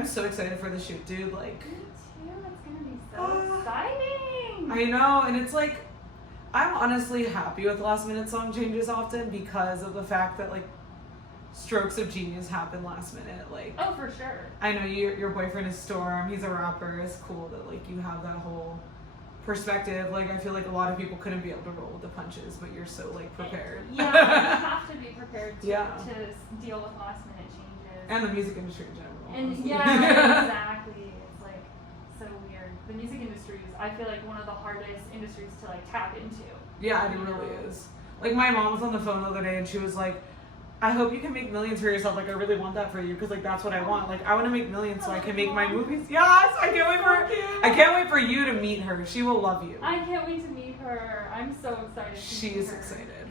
I'm so excited for the shoot, dude. Like, me too. It's gonna be so exciting. I know, and it's like, I'm honestly happy with last minute song changes often because of the fact that like strokes of genius happen last minute. Like, oh, for sure. I know your boyfriend is Storm. He's a rapper. It's cool that like you have that whole perspective. Like, I feel like a lot of people couldn't be able to roll with the punches, but you're so like prepared. Yeah, you have to be prepared to deal with last minute changes. And the music industry in general. And yeah, exactly. It's like so weird. The music industry is, I feel like, one of the hardest industries to like tap into. Yeah, it really is. Like, my mom was on the phone the other day and she was like, I hope you can make millions for yourself. Like, I really want that for you because like that's what I want. Like, I want to make millions so I can make my movies. Yes, I can't wait for you to meet her. She will love you. I can't wait to meet her. I'm so excited. She's excited.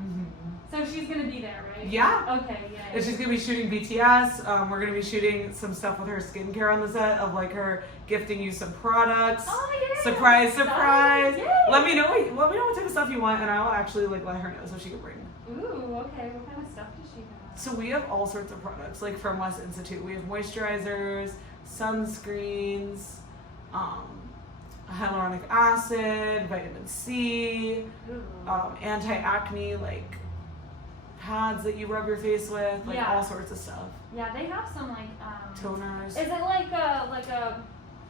Mm-hmm. So she's gonna be there, right? Yeah. Okay. Yeah. And she's gonna be shooting BTS. We're gonna be shooting some stuff with her skincare on the set of like her gifting you some products. Oh yeah. Surprise! Yay. Let me know what type of stuff you want, and I'll actually like let her know so she can bring. Ooh, okay. What kind of stuff does she have? So we have all sorts of products, like from West Institute. We have moisturizers, sunscreens, hyaluronic acid, vitamin C, anti-acne, like pads that you rub your face with, like all sorts of stuff. Yeah, they have some like toners. Is it like a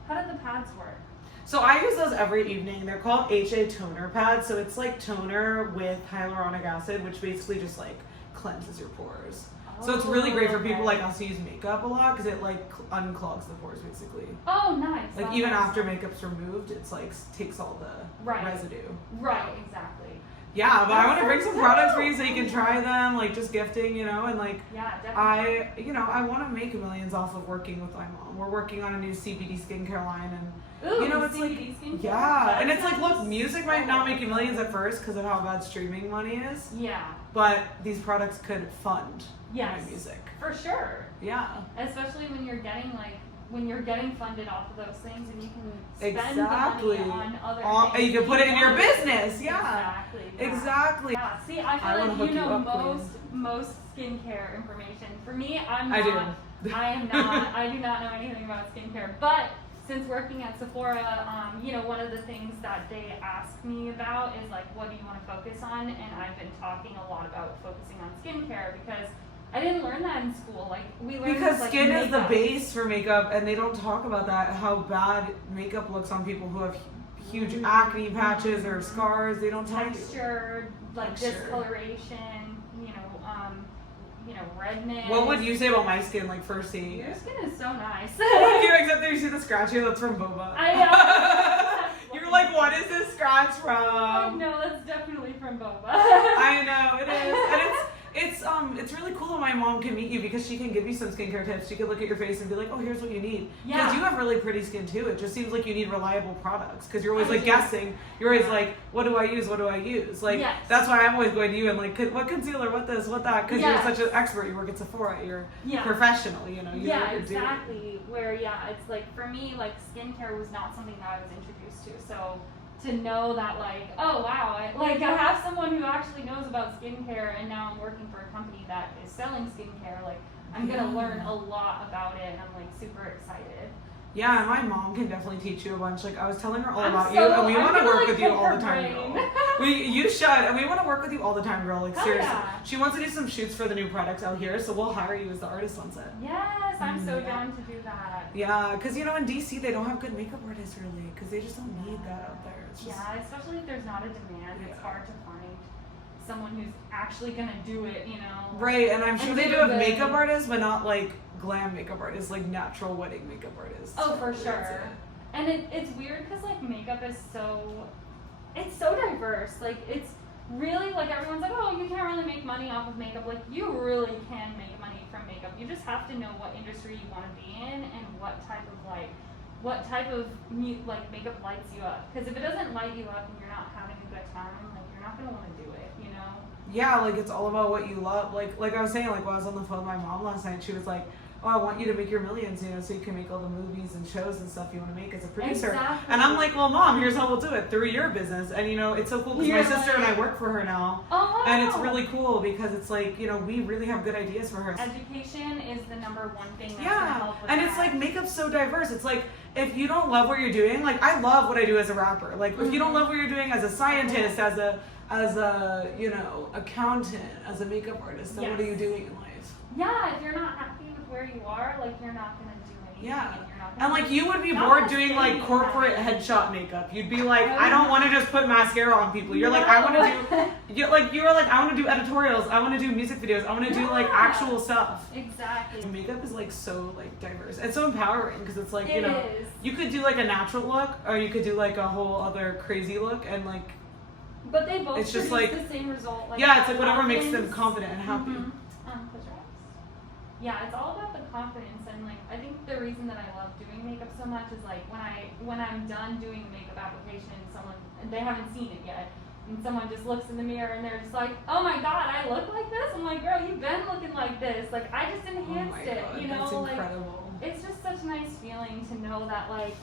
how do the pads work? So I use those every evening. They're called HA toner pads. So it's like toner with hyaluronic acid, which basically just like cleanses your pores. So it's really great for people like us who use makeup a lot because it like unclogs the pores basically. Oh, nice. Like even after makeup's removed, it's like takes all the residue. Right, exactly. Yeah, but I want to bring some products for you so you can try them, like just gifting, you know, and like definitely. I want to make millions off of working with my mom. We're working on a new CBD skincare line, and ooh, you know, it's CBD like skincare? and it's like, look, music might not make you millions at first because of how bad streaming money is. Yeah. But these products could fund my music. For sure. Yeah. Especially when you're getting funded off of those things and you can spend exactly. the money on other things. You can put it in your business. Yeah. Exactly. Yeah. See, I feel like you know up, most skincare information. For me, I do not know anything about skincare. But since working at Sephora, one of the things that they ask me about is like, what do you want to focus on? And I've been talking a lot about focusing on skincare because I didn't learn that in school. Like we learned because like, skin makeup. is the base for makeup, and they don't talk about that, how bad makeup looks on people who have huge acne patches or scars. They don't tell you. Texture, like discoloration, redness. What would you say about my skin, like first seeing Your it? skin is so nice. Except that you see the scratch here, that's from Boba. I know. You're like, what is this scratch from? I know, that's definitely from Boba. I know, it is. And it's really cool that my mom can meet you because she can give you some skincare tips. She can look at your face and be like, oh, here's what you need. Because you have really pretty skin too. It just seems like you need reliable products because you're always guessing. You're always like, what do I use? What do I use? Like, that's why I'm always going to you and like, what concealer, what this, what that? Because you're such an expert. You work at Sephora. You're professional, you know what you're exactly. doing. Where, it's like, for me, like, skincare was not something that I was introduced to. So to know that, like, oh wow, I have someone who actually knows about skincare, and now I'm working for a company that is selling skincare. Like, I'm gonna learn a lot about it, and I'm like super excited. Yeah, and my mom can definitely teach you a bunch. Like, I was telling her all about you, and we want to work with you all the time, girl. You should, and we want to work with you all the time, girl. Like, seriously. Yeah. She wants to do some shoots for the new products out here, so we'll hire you as the artist on set. Yes, I'm so down to do that. Yeah, because, in DC, they don't have good makeup artists, really, because they just don't need that out there. It's just, especially if there's not a demand. It's hard to find someone who's actually going to do it, Right, and I'm sure they do have makeup artists, but not, like, glam makeup artists, like natural wedding makeup artists. Oh, for sure. And it's weird because like makeup is so diverse. Like it's really like everyone's like, oh, you can't really make money off of makeup. Like you really can make money from makeup. You just have to know what industry you want to be in and what type of makeup lights you up. Because if it doesn't light you up and you're not having a good time, like you're not gonna want to do it. Yeah, like it's all about what you love. Like I was saying, like when I was on the phone with my mom last night, she was like, oh, I want you to make your millions, so you can make all the movies and shows and stuff you want to make as a producer. Exactly. And I'm like, well, Mom, here's how we'll do it, through your business. And, it's so cool because my sister and I work for her now. Oh, wow. And it's really cool because it's like, we really have good ideas for her. Education is the number one thing that's going to help with and it's that. like makeup's so diverse. It's like, if you don't love what you're doing, like I love what I do as a rapper. Like if you don't love what you're doing as a scientist, as a you know, accountant, as a makeup artist, then what are you doing in life? Yeah, if you're not happy with where you are, like you're not gonna do anything. Yeah. And, you're not And gonna like you would be bored doing like corporate headshot makeup. You'd be like, I don't want to just put mascara on people. You're like, I want to do, you were like, I want to do editorials. I want to do music videos. I want to do like actual stuff. Exactly. Makeup is like so like diverse. It's so empowering because it's like, you know, is. you could do like a natural look or you could do like a whole other crazy look and like. But they both it's just produce like the same result. Like yeah, it's like whatever makes them confident and happy. Close your eyes. Yeah, it's all about the confidence, and like I think the reason that I love doing makeup so much is like when I'm done doing a makeup application, they haven't seen it yet, and someone just looks in the mirror and they're just like, oh my god, I look like this. I'm like, girl, you've been looking like this. Like I just enhanced it. You know, that's like incredible. it's just such a nice feeling to know that like.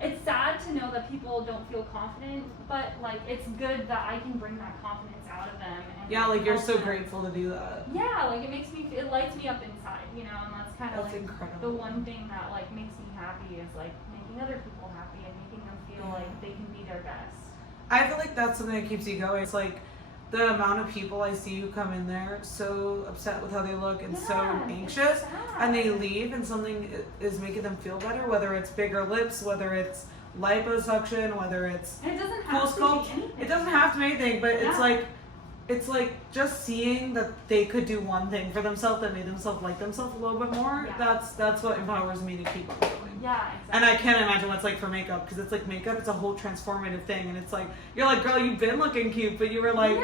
It's sad to know that people don't feel confident, but like it's good that I can bring that confidence out of them. And yeah, like you're so them. grateful to do that. Yeah, like it lights me up inside, you know, and that's kind of like incredible. the one thing that like makes me happy is like making other people happy and making them feel like they can be their best. I feel like that's something that keeps you going. It's like the amount of people I see who come in there so upset with how they look and so anxious, and they leave and something is making them feel better, whether it's bigger lips, whether it's liposuction, whether it's and it doesn't cool have sculpt. to be anything. It doesn't have to be anything, but it's like just seeing that they could do one thing for themselves that made themselves like themselves a little bit more. Yeah. That's what empowers me to keep on going. Yeah, exactly. And I can't imagine what it's like for makeup, because it's like makeup, it's a whole transformative thing, and it's like you're like, girl, you've been looking cute, but you were like,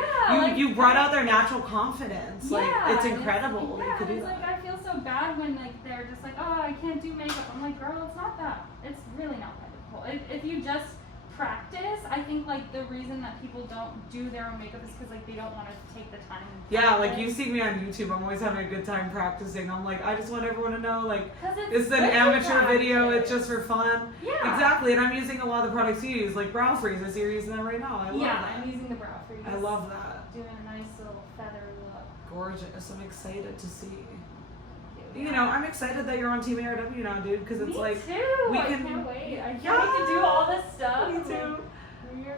you brought out their natural confidence. Like it's incredible that you could do that. Like I feel so bad when like they're just like, oh, I can't do makeup. I'm like, girl, it's not that. It's really not that difficult. If you just practice, I think like the reason that people don't do their own makeup is because like they don't want to take the time. Yeah, like you see me on YouTube, I'm always having a good time practicing. I'm like, I just want everyone to know, like, it's an amateur video, it's just for fun. Yeah. Exactly, and I'm using a lot of the products you use, like brow freezes. You're using them right now. I love that. I'm using the brow freeze. I love that. Doing a nice little feather look. Gorgeous. I'm excited to see. You know, I'm excited that you're on Team ARW now, dude, because it's Me too. I can't wait. I can't wait to do all this stuff. Me too.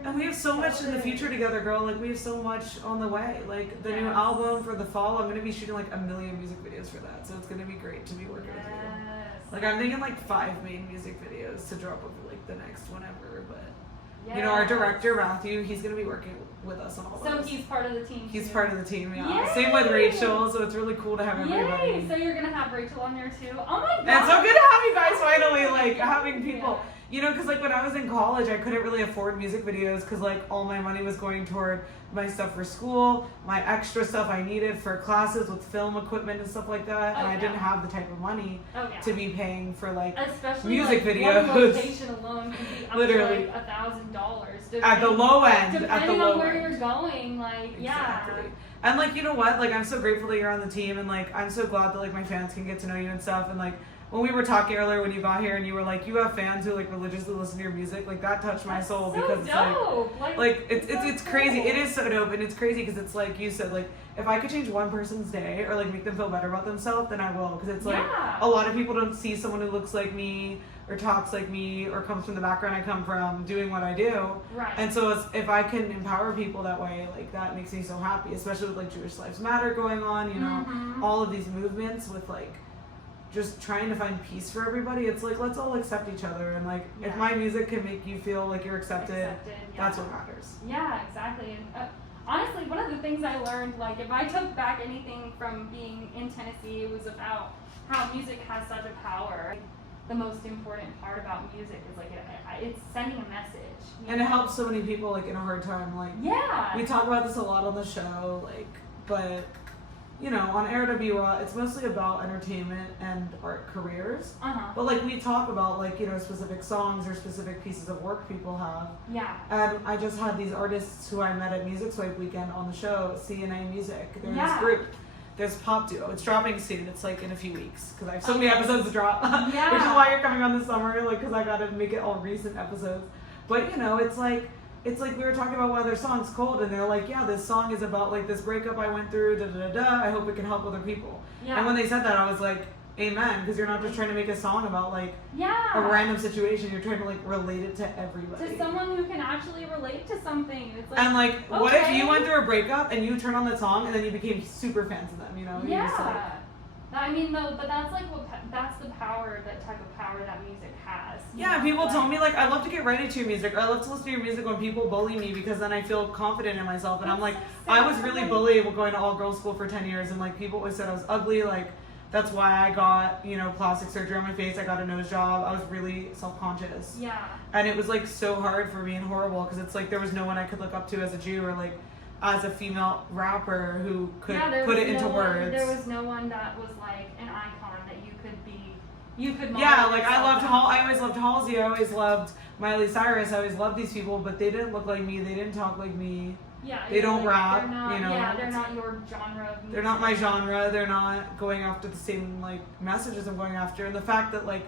And we have so much in the future together, girl. Like, we have so much on the way. Like, the new album for the fall, I'm going to be shooting like 1 million music videos for that. So it's going to be great to be working with you. Like, I'm thinking like 5 main music videos to drop over like the next whenever. But, you know, our director, Matthew, he's going to be working with us on all of this. So he's part of the team. He's part of the team, yeah. Yay! Same with Rachel, so it's really cool to have everybody. Yay! So you're going to have Rachel on there too? Oh my god! And it's so good to have you guys finally, like, having people. Yeah. You know, because like when I was in college, I couldn't really afford music videos because like all my money was going toward my stuff for school, my extra stuff I needed for classes with film equipment and stuff like that, and I didn't have the type of money to be paying for like music videos. One location alone can be up literally to like $1,000 at the low end. Depending on where you're going, like exactly. And like, you know what? Like, I'm so grateful that you're on the team, and like I'm so glad that like my fans can get to know you and stuff, and like. When we were talking earlier when you got here and you were like, you have fans who like religiously listen to your music, like that touched my soul because it's dope. like it's crazy. It is so dope, and it's crazy because it's like you said, like if I could change one person's day or like make them feel better about themselves, then I will, because it's like a lot of people don't see someone who looks like me or talks like me or comes from the background I come from doing what I do. Right. And so if I can empower people that way, like that makes me so happy, especially with like Jewish Lives Matter going on, you know, all of these movements with like just trying to find peace for everybody. It's like, let's all accept each other, and like if my music can make you feel like you're accepted that's what matters. Yeah, exactly. And honestly, one of the things I learned, like if I took back anything from being in Tennessee, it was about how music has such a power. The most important part about music is like it's sending a message, and it helps so many people like in a hard time. Like we talk about this a lot on the show, like, but you know, on ARW, it's mostly about entertainment and art careers. But like we talk about like, you know, specific songs or specific pieces of work people have. Yeah. And I just had these artists who I met at Music Swipe Weekend on the show, CNA Music. They're this group. There's Pop Duo. It's dropping soon. It's like in a few weeks because I have so many episodes to drop. Which is why you're coming on this summer, like, because I got to make it all recent episodes. But you know, it's like we were talking about one of their songs, Cold, and they're like, yeah, this song is about like this breakup I went through, da da da da. I hope it can help other people. Yeah. And when they said that, I was like, Amen, because you're not just trying to make a song about like Yeah. a random situation. You're trying to like relate it to everybody. To someone who can actually relate to something. It's like, and like, what if okay. you went through a breakup and you turned on that song and then you became super fans of them? You know? You're just like, I mean, though, but that's like that's the power, that type of power that music has. yeah, know? people like, tell me like I love to get ready to your music, or I love to listen to your music when people bully me because then I feel confident in myself. And I'm like, so I was sad. really bullied going to all girls school for 10 years, and like people always said I was ugly. Like that's why I got plastic surgery on my face. I got a nose job. I was really self-conscious. Yeah. And it was like so hard for me and horrible because it's like there was no one I could look up to as a Jew or like as a female rapper who could put it into words. There was no one that was like an icon that you could be. You could. Yeah, like I always loved Halsey. I always loved Miley Cyrus. I always loved these people, but they didn't look like me. They didn't talk like me. Yeah. They don't like, rap. They're not, you know. Yeah, they're not your genre of music. They're not my genre. They're not going after the same like messages I'm going after. And the fact that like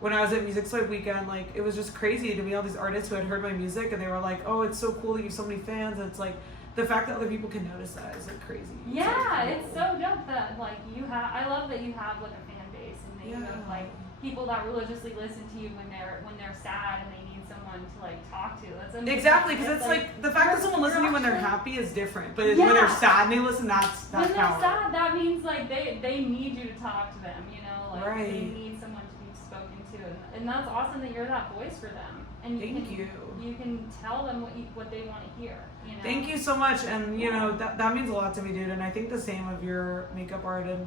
when I was at Music Swipe Weekend, like it was just crazy to meet all these artists who had heard my music and they were like, "Oh, it's so cool that you have so many fans." And it's like the fact that other people can notice that is like crazy. Yeah, cool. it's so dope that like you have. I love that you have like a fan base and that you have like people that religiously listen to you when they're sad and they need someone to like talk to. That's amazing. Exactly, because it's like the fact that someone listens to you when they're happy is different, but when they're sad and they listen, that's when they're power. sad, that means like they need you to talk to them. You know, like Right. they need someone to be spoken to, and that's awesome that you're that voice for them. And you can tell them what they want to hear. You know? Thank you so much, and that means a lot to me, dude. And I think the same of your makeup art and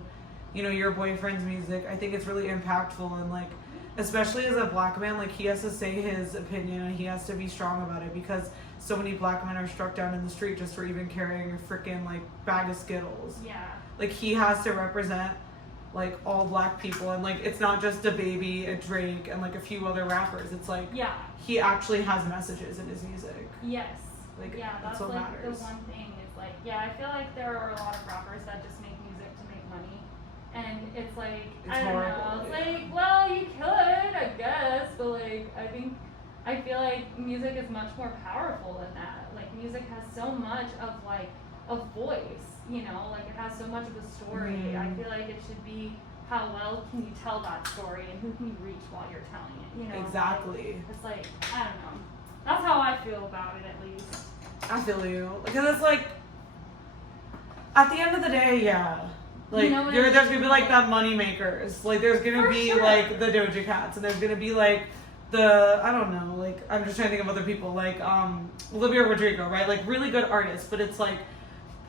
your boyfriend's music. I think it's really impactful, and like especially as a black man, like he has to say his opinion and he has to be strong about it because so many black men are struck down in the street just for even carrying a freaking like bag of Skittles. Yeah. Like he has to represent like all black people, and like it's not just a Baby, a Drake, and like a few other rappers. It's like he actually has messages in his music. Yes. Like that's what like matters. the one thing is like I feel like there are a lot of rappers that just make music to make money, and it's like I don't know. It's like, well, you could, I guess, but like I feel like music is much more powerful than that. Like music has so much of like a voice, like it has so much of a story. I feel like it should be how well can you tell that story and who can you reach while you're telling it, Exactly. Like, it's like, I don't know. That's how I feel about it, at least. I feel you. Because it's like, at the end of the day, like, there's gonna be like the money makers. Like, there's gonna be like the Doja Cats, and there's gonna be like I don't know, like, I'm just trying to think of other people, like, Olivia Rodrigo, right? Like, really good artists, but it's like,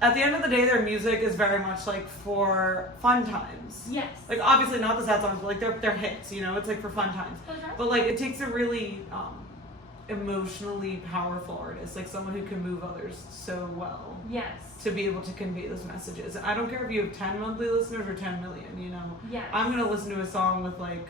at the end of the day, their music is very much like for fun times. Yes. Like, obviously not the sad songs, but like they're hits, it's like for fun times. But like, it takes a really emotionally powerful artist, like someone who can move others so well. Yes. To be able to convey those messages. I don't care if you have 10 monthly listeners or 10 million, Yes. I'm gonna listen to a song with like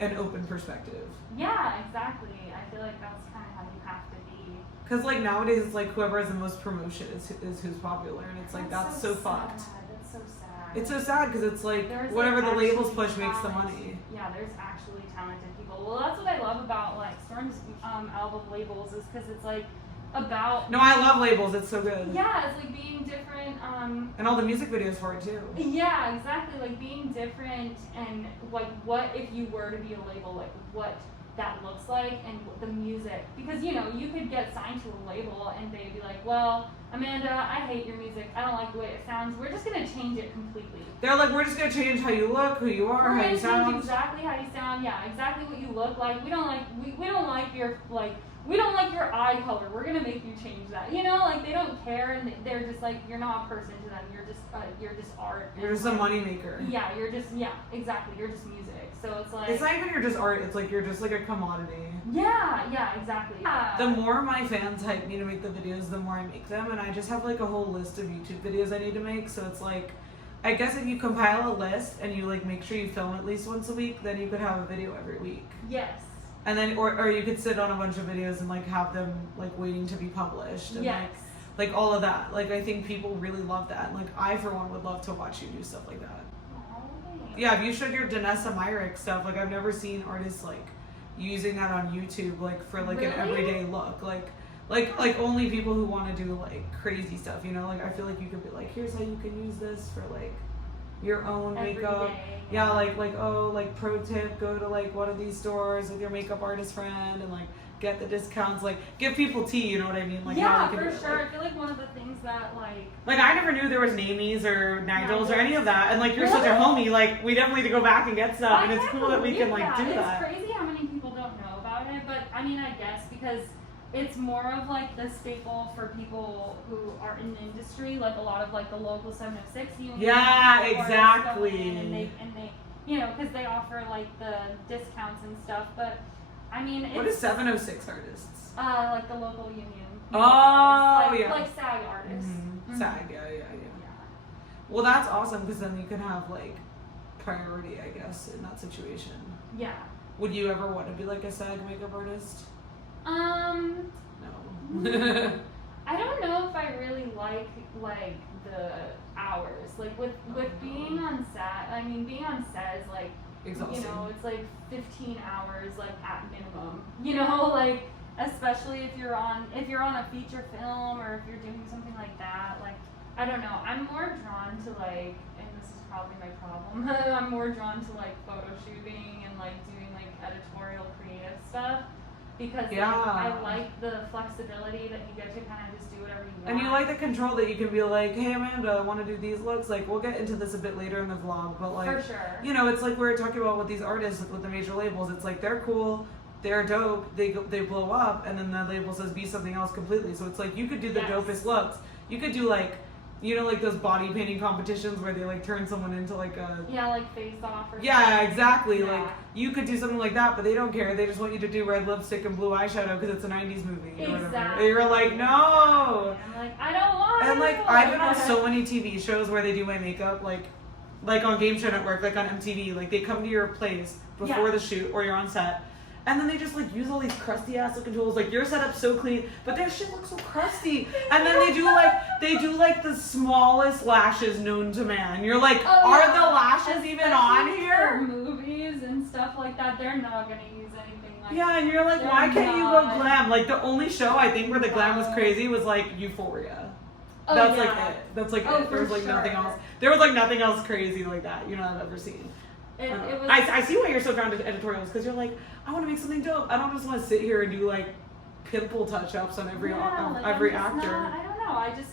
an open perspective. Yeah, exactly. I feel like that's kind of how you have to be. Because like nowadays it's like whoever has the most promotion is who's popular, and it's like that's so fucked. That's so sad. It's so sad because it's like there's whatever like the labels push talent. makes the money. Yeah, there's actually talented people. Well, that's what I love about like Storm's album labels is because it's like about. No, I love labels. It's so good. Yeah, it's like being different. And all the music videos for it too. Yeah, exactly. Like being different, and like what if you were to be a label, like what that looks like, and the music, because you could get signed to a label and they'd be like, well, Amanda, I hate your music, I don't like the way it sounds, we're just gonna change it completely. They're like, we're just gonna change how you look, who you are, how you sound. Change exactly how you sound, yeah, exactly what you look like. We don't like your we don't like your eye color, we're gonna make you change that. Like they don't care, and they're just like, you're not a person to them, you're just art. You're just a money maker. Yeah, exactly, you're just music. So it's like, it's not even you're just art, it's like you're just like a commodity. Yeah, exactly. Yeah. The more my fans hype me to make the videos, the more I make them, and I just have like a whole list of YouTube videos I need to make. So it's like, I guess if you compile a list and you like make sure you film at least once a week, then you could have a video every week. Yes. And then or you could sit on a bunch of videos and like have them like waiting to be published. And yes. Like all of that. Like I think people really love that. And like I for one would love to watch you do stuff like that. Yeah, if you showed your Danessa Myrick stuff, like I've never seen artists like using that on YouTube like for like an everyday look. Like only people who want to do like crazy stuff, Like I feel like you could be like, here's how you can use this for like your own Every makeup. day. Yeah, like pro tip, go to like one of these stores with your makeup artist friend and like get the discounts, like give people tea, you know what I mean? Like yeah, how they can for do it, sure. like, I feel like one of the things that like I never knew there was Namies or Nigels or any of that, and like you're Really? such a homie, like we definitely need to go back and get stuff, and it's cool that we can like do that. It's crazy how many people don't know about it, but I mean, I guess because it's more of like the staple for people who are in the industry, like a lot of like the local 706 unions. Yeah, exactly. And they, you know, because they offer like the discounts and stuff. But I mean, it's What is 706 artists? like the local union. Oh, artists, yeah. Like SAG artists. Mm-hmm. SAG, yeah. Well, that's awesome because then you can have like priority, I guess, in that situation. Yeah. Would you ever want to be like a SAG makeup artist? No. I don't know if I really like the hours. Like with being on set, I mean being on set is like Exhausting. you know, it's like 15 hours like at minimum. You know, like especially if you're on a feature film or if you're doing something like that, like I don't know. I'm more drawn to like, and this is probably my problem, I'm more drawn to like photo shooting and like doing like editorial creative stuff. Because like, I like the flexibility that you get to kind of just do whatever you want. And you like the control that you can be like, hey Amanda, I want to do these looks. Like we'll get into this a bit later in the vlog, but like, for sure. you know, it's like we were talking about with these artists with the major labels. It's like they're cool, they're dope, they blow up, and then the label says be something else completely. So it's like you could do the dopest looks. You could do like, you know, like those body painting competitions where they like turn someone into like a like face off or yeah, something. exactly. Yeah. Like you could do something like that, but they don't care. They just want you to do red lipstick and blue eyeshadow because it's a 90s movie or whatever. Exactly. And you're like, no. I'm like, I don't want And like to. I've been on so many TV shows where they do my makeup, like on Game Show Network, like on MTV. Like they come to your place before the shoot or you're on set. And then they just like use all these crusty ass looking tools. Like your setup's so clean, but their shit looks so crusty. And then they do like the smallest lashes known to man. You're like, are the lashes even on here? For movies and stuff like that, they're not gonna use anything like. Yeah, and you're like, why can't you go glam? Like the only show I think where the glam was crazy was like Euphoria. That's like it. That's like it. There was like nothing else. There was like nothing else crazy like that, you know, I've ever seen. It was, I see why you're so drawn to editorials because you're like, I want to make something dope. I don't just want to sit here and do like pimple touch-ups on every every actor. I don't know. I just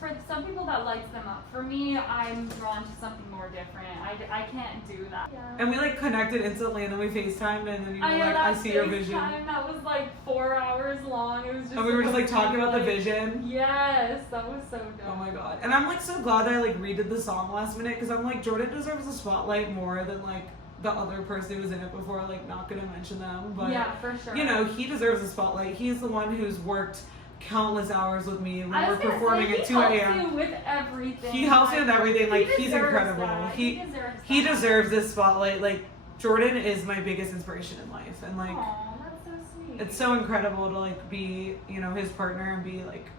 for some people that lights them up. For me, I'm drawn to something more different. I can't do that. Yeah. And we like connected instantly, and then we FaceTimed, and then you were know, like, I see your vision. That was like 4 hours long. It was just. And we were just like talking about the vision. Yes, that was so dope. Oh my god! And I'm like so glad that I like redid the song last minute because I'm like Jordan deserves a spotlight more than like the other person who was in it before. Like not gonna mention them, but yeah, for sure. You know he deserves a spotlight. He's the one who's worked countless hours with me when we're performing at 2 a.m. He helps you with everything. He helps me with everything. Like he's incredible. That. He deserves this spotlight. Like Jordan is my biggest inspiration in life, and like aww, that's so sweet. It's so incredible to like be, you know, his partner and be like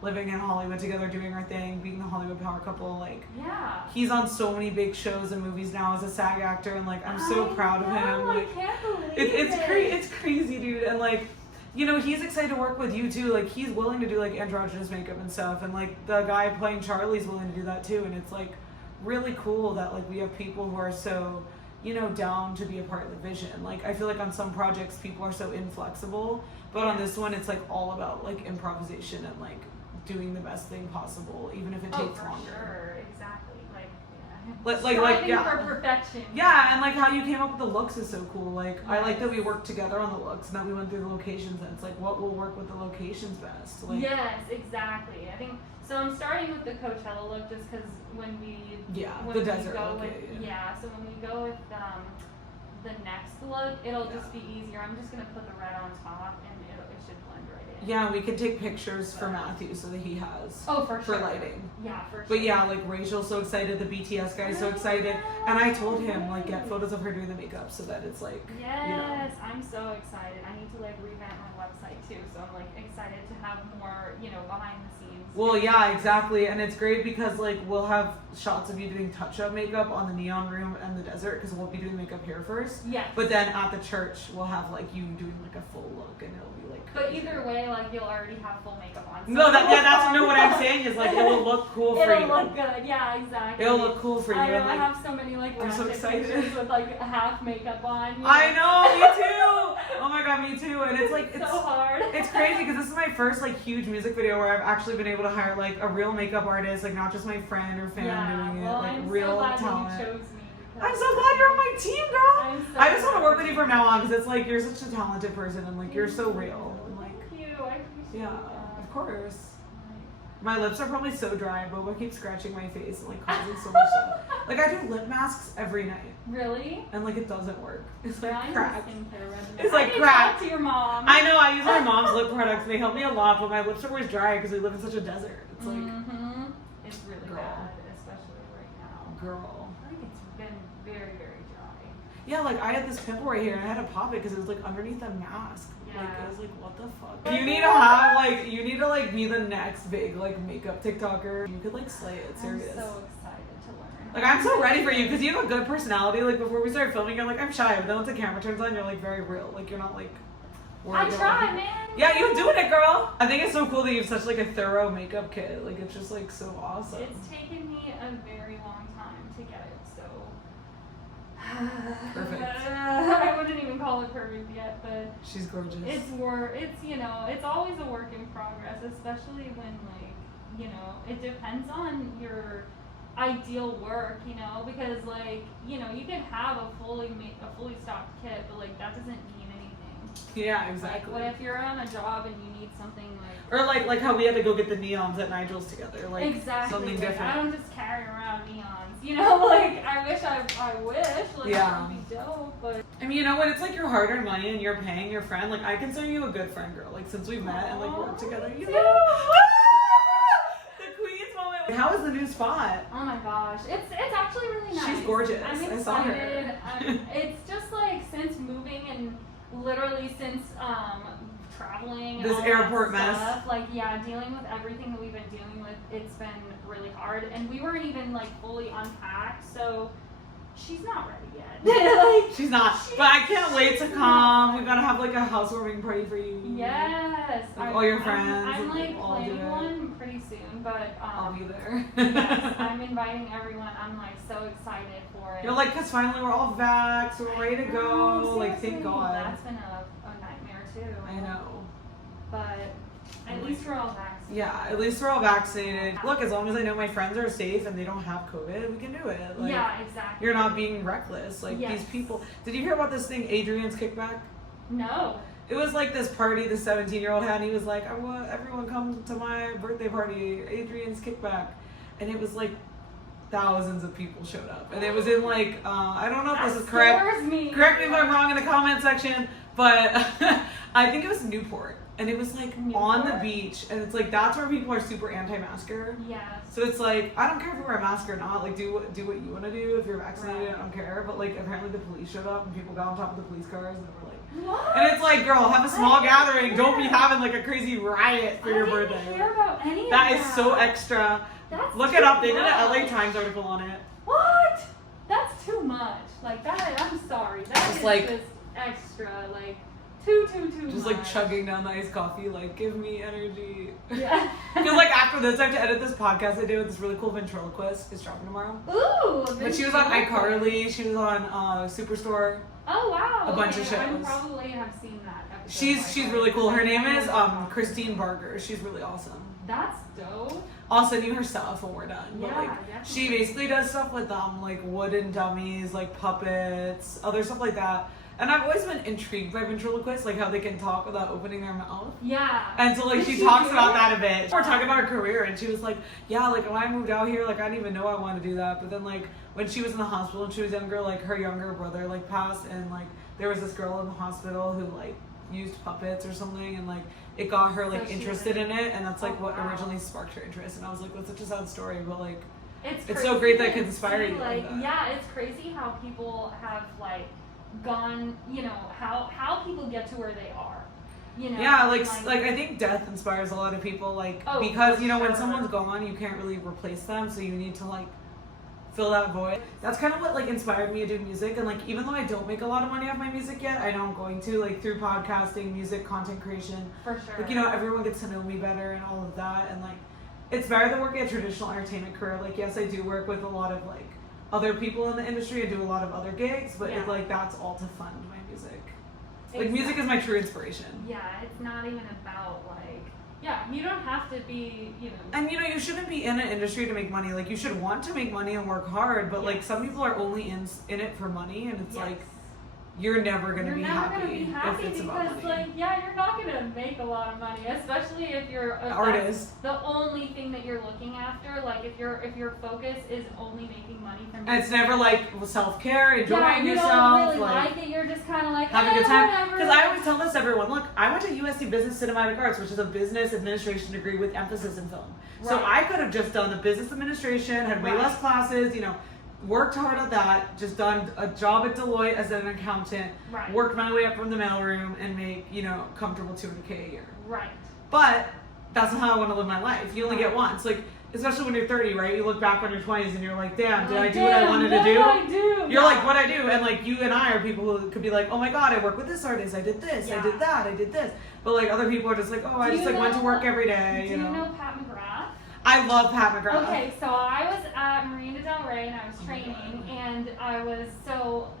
living in Hollywood together, doing our thing, being the Hollywood power couple. Like he's on so many big shows and movies now as a SAG actor, and like I'm so proud of him. Like I can't believe it's crazy, dude, and like. You know, he's excited to work with you too. Like, he's willing to do like androgynous makeup and stuff. And like, the guy playing Charlie's willing to do that too. And it's like really cool that like we have people who are so, you know, down to be a part of the vision. Like, I feel like on some projects, people are so inflexible. But on this one, it's like all about like improvisation and like doing the best thing possible, even if it takes longer. Sure, exactly. For perfection. Yeah, and like how you came up with the looks is so cool. Like I like that we worked together on the looks and that we went through the locations, and it's like what will work with the locations best. Like, yes, exactly. I think so. I'm starting with the Coachella look just because when we the desert go look. With, so when we go with the next look, it'll just be easier. I'm just gonna put the red on top and it should blend right in. Yeah, we could take pictures for Matthew so that he has for lighting. Yeah, for sure. But yeah, like Rachel's so excited, the BTS guy's so excited, and I told him like get photos of her doing the makeup so that it's like I'm so excited. I need to like revamp my website too, so I'm like excited to have more behind the scenes. Well, yeah, exactly, and it's great because like we'll have shots of you doing touch-up makeup on the neon room and the desert because we'll be doing makeup here first. course. Yeah. But then at the church, we'll have like you doing like a full look, and it'll be like. But either way, like you'll already have full makeup on. So No, that's what I'm saying is like it will look cool for you. It'll look good. Yeah, exactly. It'll look cool for you. I know. And, like, I have so many like I'm so ratchet excited. pictures with like half makeup on. You know? I know, me too. Oh my god, me too. And it's like it's so hard. It's crazy because this is my first like huge music video where I've actually been able to hire like a real makeup artist, like not just my friend or fan doing it, well, like I'm real so glad talent. That you chose me. I'm so glad you're on my team, girl. So I just want to work with you from now on because it's like you're such a talented person and like you're so real. And, like, thank you. I appreciate yeah, that. of course. My lips are probably so dry. Boba keeps scratching my face and like causing so much stuff. Like I do lip masks every night. Really? And like it doesn't work. It's like Yeah, crack. It's like crack. Talk to your mom. I know. I use my mom's lip products. They help me a lot, but my lips are always dry because we live in such a desert. It's like, it's really girl. bad, especially right now. Girl. I think it's been very, very dry. Yeah, like I had this pimple right here and I had to pop it because it was like underneath the mask. Like Yeah. I was like, what the fuck? You need to have like you need to like be the next big like makeup TikToker. You could like slay it, serious. I'm so excited to learn. Like I'm so ready for you because you have a good personality. Like before we started filming, you're like I'm shy, but then once the camera turns on, you're like very real. Like you're not like. I worried try, about- man. Yeah, you're doing it, girl. I think it's so cool that you have such like a thorough makeup kit. Like it's just like so awesome. It's taken me a very long time to get it, so. Perfect. I wouldn't even call it perfect yet, but She's gorgeous. it's you know, it's always a work in progress, especially when like, you know, it depends on your ideal work, you know, because like, you know, you can have a fully stocked kit, but like that doesn't mean anything. Yeah, exactly. Like, what if you're on a job and you need something like Or like how we had to go get the neons at Nigel's together, like exactly something like, different. I don't just carry around neons, you know. Like I wish, like Yeah. that would be dope, but I mean, you know, when it's like your hard-earned money and you're paying your friend, like I consider you a good friend, girl. Like since we've met and like worked together, you know. The queen's moment. How is the new spot? oh my gosh, it's actually really nice. She's gorgeous. I'm excited. I saw her. It's just like since moving and literally since traveling and This all airport that mess. stuff, like yeah, dealing with everything that we've been dealing with, it's been really hard, and we weren't even like fully unpacked, so she's not ready yet. Like, She's not. But I can't wait to come. We gotta have like a housewarming party for you. yes, Like, all your friends, I'm like, like all do planning it. one pretty soon, but I'll be there. yes, I'm inviting everyone. I'm like so excited for it. You're like, cause finally we're all vaxxed, we're ready to go. Oh, Like, thank seriously, God. That's been a nightmare too. I know. But at least we're all vaccinated. Yeah, at least we're all vaccinated. Look, as long as I know my friends are safe and they don't have COVID, we can do it. Like, yeah, exactly. you're not being reckless. Like Yes. these people. Did you hear about this thing, Adrian's Kickback? No. It was like this party the 17-year-old had, and he was like, I want everyone come to my birthday party, Adrian's Kickback. And it was like thousands of people showed up. And it was in like, I don't know if this is correct. Scores me. Correct me if I'm wrong in the comment section, but I think it was Newport. And it was like on the Newport? beach. And it's like, that's where people are super anti-masker. Yes. So it's like, I don't care if you wear a mask or not. Like, do what you want to do. If you're vaccinated, Right. I don't care. But like, apparently the police showed up and people got on top of the police cars and they were like, What? and it's like, girl, have a small I gathering. didn't Don't be hear. having like a crazy riot for your I birthday. didn't hear about any of That is so extra. That's Look too it up. They did an much. LA Times article on it. What? That's too much. Like that. I'm sorry. That Just is like- just extra. Like too Just much. like chugging down the iced coffee, like, give me energy. Yeah. Because like after this, I have to edit this podcast I did with this really cool ventriloquist. It's dropping tomorrow. Ooh. But she was on iCarly. She was on Superstore. Oh wow. A bunch of okay. I shows. probably have seen that episode. She's really cool. Her name is Christine Barger. She's really awesome. That's dope. I'll send you her stuff when we're done. But Yeah, like, definitely. she basically does stuff with like wooden dummies, like puppets, other stuff like that. And I've always been intrigued by ventriloquists, like how they can talk without opening their mouth. Yeah. And so like Did she she talks do about it? that a bit. We're talking about her career, and she was like, yeah, like when I moved out here, like I didn't even know I wanted to do that. But then like when she was in the hospital and she was younger, like her younger brother like passed, and like there was this girl in the hospital who like used puppets or something, and like it got her like So she interested in it, and that's like Oh, what wow. originally sparked her interest. And I was like, that's such a sad story, but like It's it's so great that it crazy can inspire to you see, like that. Yeah, it's crazy how people have like gone, you know, how people get to where they are. You know? Yeah, like I think death inspires a lot of people, like Oh, because for you know when sure. someone's gone, you can't really replace them, so you need to like fill that void. That's kind of what like inspired me to do music. And like even though I don't make a lot of money off my music yet, I know I'm going to, like through podcasting, music, content creation. For sure. Like, you know, everyone gets to know me better and all of that. And like it's better than working a traditional entertainment career. Like yes, I do work with a lot of like other people in the industry and do a lot of other gigs, but it's like that's all to fund my music. Like music is my true inspiration. Yeah, it's not even about like, yeah, you don't have to be, you know. And you know, you shouldn't be in an industry to make money. Like you should want to make money and work hard, but like some people are only in it for money, and it's like you're never gonna be happy if it's about money. Because like you're not gonna make a lot of money, especially if you're an artist. The only thing that you're looking after, like if your focus is only making money from. And it's never like self-care, enjoying you yourself. don't really like it. You're just kind of like having a good time. Whatever. Because I always tell this to everyone. Look, I went to USC Business Cinematic Arts, which is a business administration degree with emphasis in film. Right. So I could have just done the business administration, had way less classes, you know. Worked hard at that, just done a job at Deloitte as an accountant, worked my way up from the mailroom and make, you know, comfortable $200K a year. Right. But that's not how I want to live my life. You only get once. Like, especially when you're 30, right? You look back on your 20s and you're like, damn, did I do what I wanted to do? I do. You're like, what I do? And like, you and I are people who could be like, oh my God, I work with this artist, I did this, I did that, I did this. But like, other people are just like, oh, I just like went to work every day. Do you know Pat McGrath? I love Pat McGrath. Okay, so I was at Marina Del Rey and I was training, and I was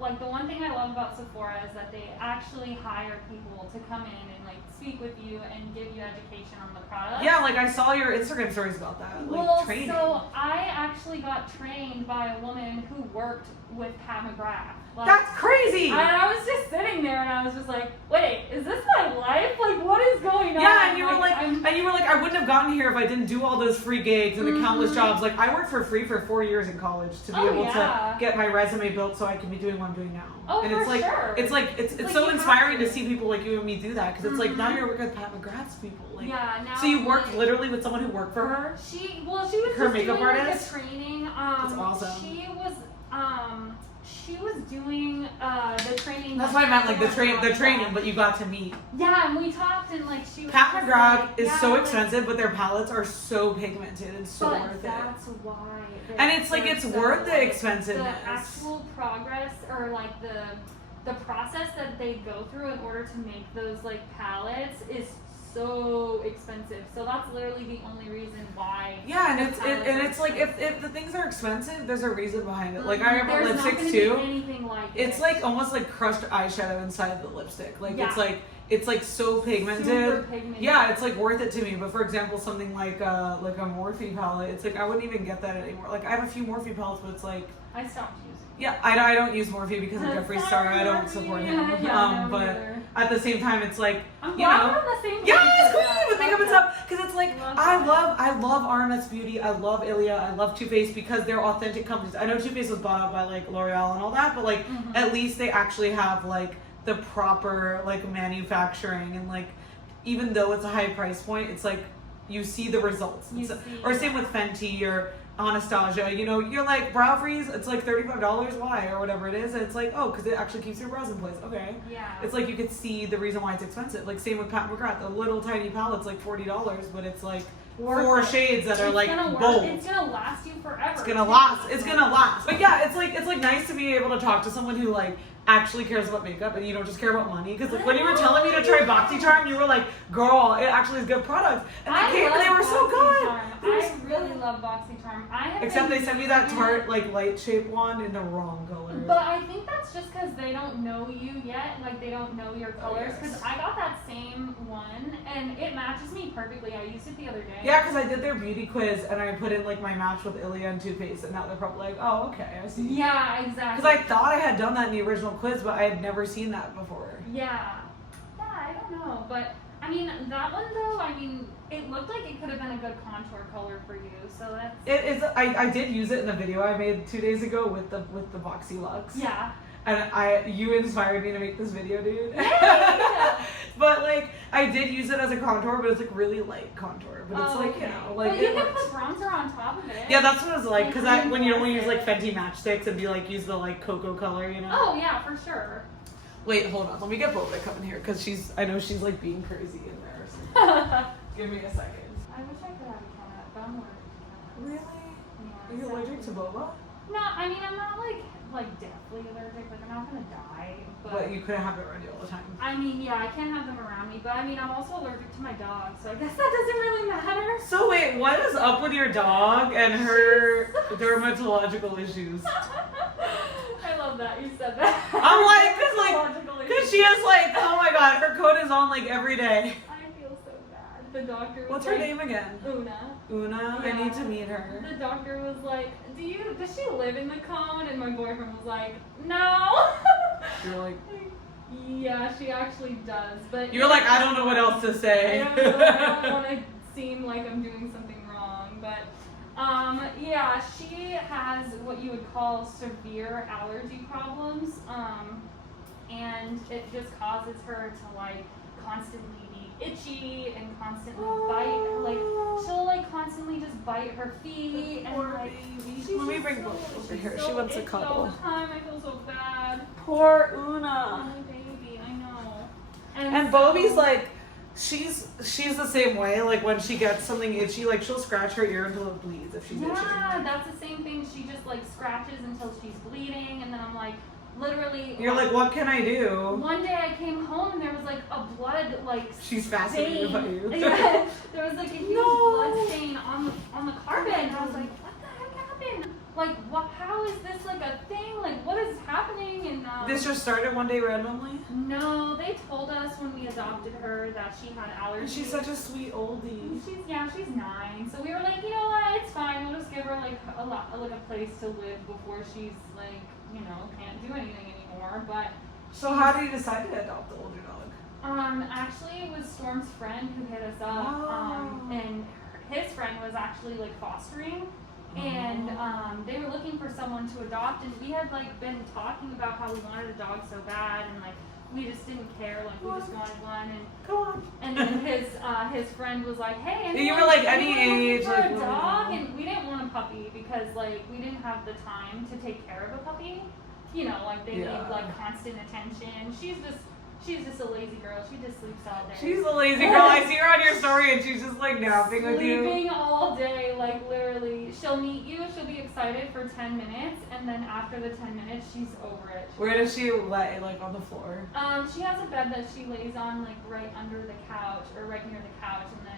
like the one thing I love about Sephora is that they actually hire people to come in and like speak with you and give you education on the product. Yeah, like I saw your Instagram stories about that. Like, well, training. So I actually got trained by a woman who worked with Pat McGrath. Like, that's crazy! And I was just sitting there and I was just like, wait, is this my life? Like, what is going on? Yeah, and you were like, I wouldn't have gotten here if I didn't do all those free gigs and the countless jobs. Like, I worked for free for 4 years in college to be able to get my resume built so I can be doing what I'm doing now. Oh, and for it's like, sure. It's like, it's so inspiring to see people like you and me do that, because it's like, now you're working with Pat McGrath's people. Like, now. So you worked literally with someone who worked for her? She was her just makeup doing artist? like a training. That's awesome. She was doing the training. That's why I meant like the training, but you got to meet. Yeah, and we talked, and like she was. Pat McGrath is so expensive, but their palettes are so pigmented and so worth it. That's why. And it's like it's worth the expensiveness. The actual progress, or like the process that they go through in order to make those like palettes is so expensive. So that's literally the only reason why. Yeah, and it's like if the things are expensive, there's a reason behind it. Like I remember lipsticks too. Anything like it's like almost like crushed eyeshadow inside the lipstick. Like it's like so pigmented. Super pigmented. Yeah, it's like worth it to me. But for example, something like a Morphe palette, it's like I wouldn't even get that anymore. Like I have a few Morphe palettes, but it's like I stopped using. Yeah, I don't use Morphe because of Jeffree Star. I don't support him. But at the same time, it's like I'm glad we're on the same page. Yeah, it's cool with makeup and stuff, because it's like I love RMS Beauty, I love Ilia, I love Too Faced because they're authentic companies. I know Too Faced was bought out by like L'Oreal and all that, but like at least they actually have like the proper like manufacturing, and like even though it's a high price point, it's like you see the results. Or same with Fenty or Anastasia, you know, you're like, brow freeze, it's like $35, why? Or whatever it is, and it's like, oh, because it actually keeps your brows in place. Okay. Yeah. It's like you could see the reason why it's expensive. Like same with Pat McGrath, the little tiny palette's like $40, but it's like 4 shades that are like bold. It's gonna last you forever. It's gonna last. But yeah, it's like nice to be able to talk to someone who like actually cares about makeup and you don't just care about money. Because like when you were telling me to try BoxyCharm, you were like, girl, it actually is good product. And they came and they were so good. I really love BoxyCharm. Except they sent me that Tarte like light shape one in the wrong color. But I think that's just because they don't know you yet. Like they don't know your colors. Because I got that same one and it matches me perfectly. I used it the other day. Yeah, because I did their beauty quiz and I put in like my match with Ilia and Too Faced, and now they're probably like, oh, okay, I see. Yeah, exactly. Because I thought I had done that in the original quiz, but I had never seen that before. Yeah. Yeah, I don't know. But, I mean, that one though, I mean, it looked like it could have been a good contour color for you, so that's... It is, I did use it in a video I made 2 days ago with the Boxy Lux. Yeah. And you inspired me to make this video, dude. Yeah. But like, I did use it as a contour, but it's like really light contour. But it's like, you know, like but you can put bronzer on top of it. Yeah, that's what it was like. Because when you use like Fenty matchsticks and be like, use the like cocoa color, you know? Oh yeah, for sure. Wait, hold on. Let me get Boba to come in here because I know she's like being crazy in there. So. Give me a second. I wish I could have a cat, but I'm allergic. Really? Yeah, Are you allergic to Boba? No, I mean, I'm not like deathly allergic. Like, I'm not gonna die. But you couldn't have it around you all the time. I mean, yeah, I can't have them around me. But I mean, I'm also allergic to my dog, so I guess that doesn't really matter. So wait, what is up with your dog and her dermatological issues? I love that you said that. I'm like, cause she has like, oh my god, her coat is on like every day. I feel so bad. The doctor was What's like, her name again? Una. Una? Yeah. I need to meet her. The doctor was like, does she live in the cone? And my boyfriend was like, no. You're like, yeah, she actually does. But you're like, I don't know what else to say. I don't want to seem like I'm doing something wrong, but yeah, she has what you would call severe allergy problems, and it just causes her to like constantly be itchy and constantly bite. Like she'll like constantly just bite her feet and Poor like. baby. Let me bring Glowy over here. She wants a itchy all cuddle. the time. I feel so bad. Poor Una. My baby, I know. And Bobby's like, she's the same way. Like when she gets something itchy, like she'll scratch her ear until it bleeds if she's itchy. Yeah, that's the same thing. She just like scratches until she's bleeding, and then I'm like, literally. You're like, what can I do? One day I came home and there was like a blood like. She's fascinated stain. about you. Yeah, there was like a huge blood stain on the carpet, and I was like, what the heck happened? Like, what? How is this like a thing? Like, what is happening? And This just started one day randomly? no, they told us when we adopted her that she had allergies. She's such a sweet oldie. She's 9. So we were like, you know what, it's fine. We'll just give her like a place to live before she's like, you know, can't do anything anymore. But So how did you decide to adopt the older dog? actually it was Storm's friend who hit us up. Oh. And his friend was actually like fostering. And they were looking for someone to adopt, and we had like been talking about how we wanted a dog so bad, and like we just didn't care, like we just wanted one. And Go on. and then his friend was like, hey, You were like any age, for like a dog, and we didn't want a puppy because like we didn't have the time to take care of a puppy. You know, like they need like constant attention. She's just a lazy girl. She just sleeps all day. She's a lazy girl. I see her on your story and she's just like napping with you. Sleeping all day, like literally. She'll meet you, she'll be excited for 10 minutes, and then after the 10 minutes, she's over it. Where does she lay? Like on the floor? She has a bed that she lays on like right under the couch or right near the couch, and then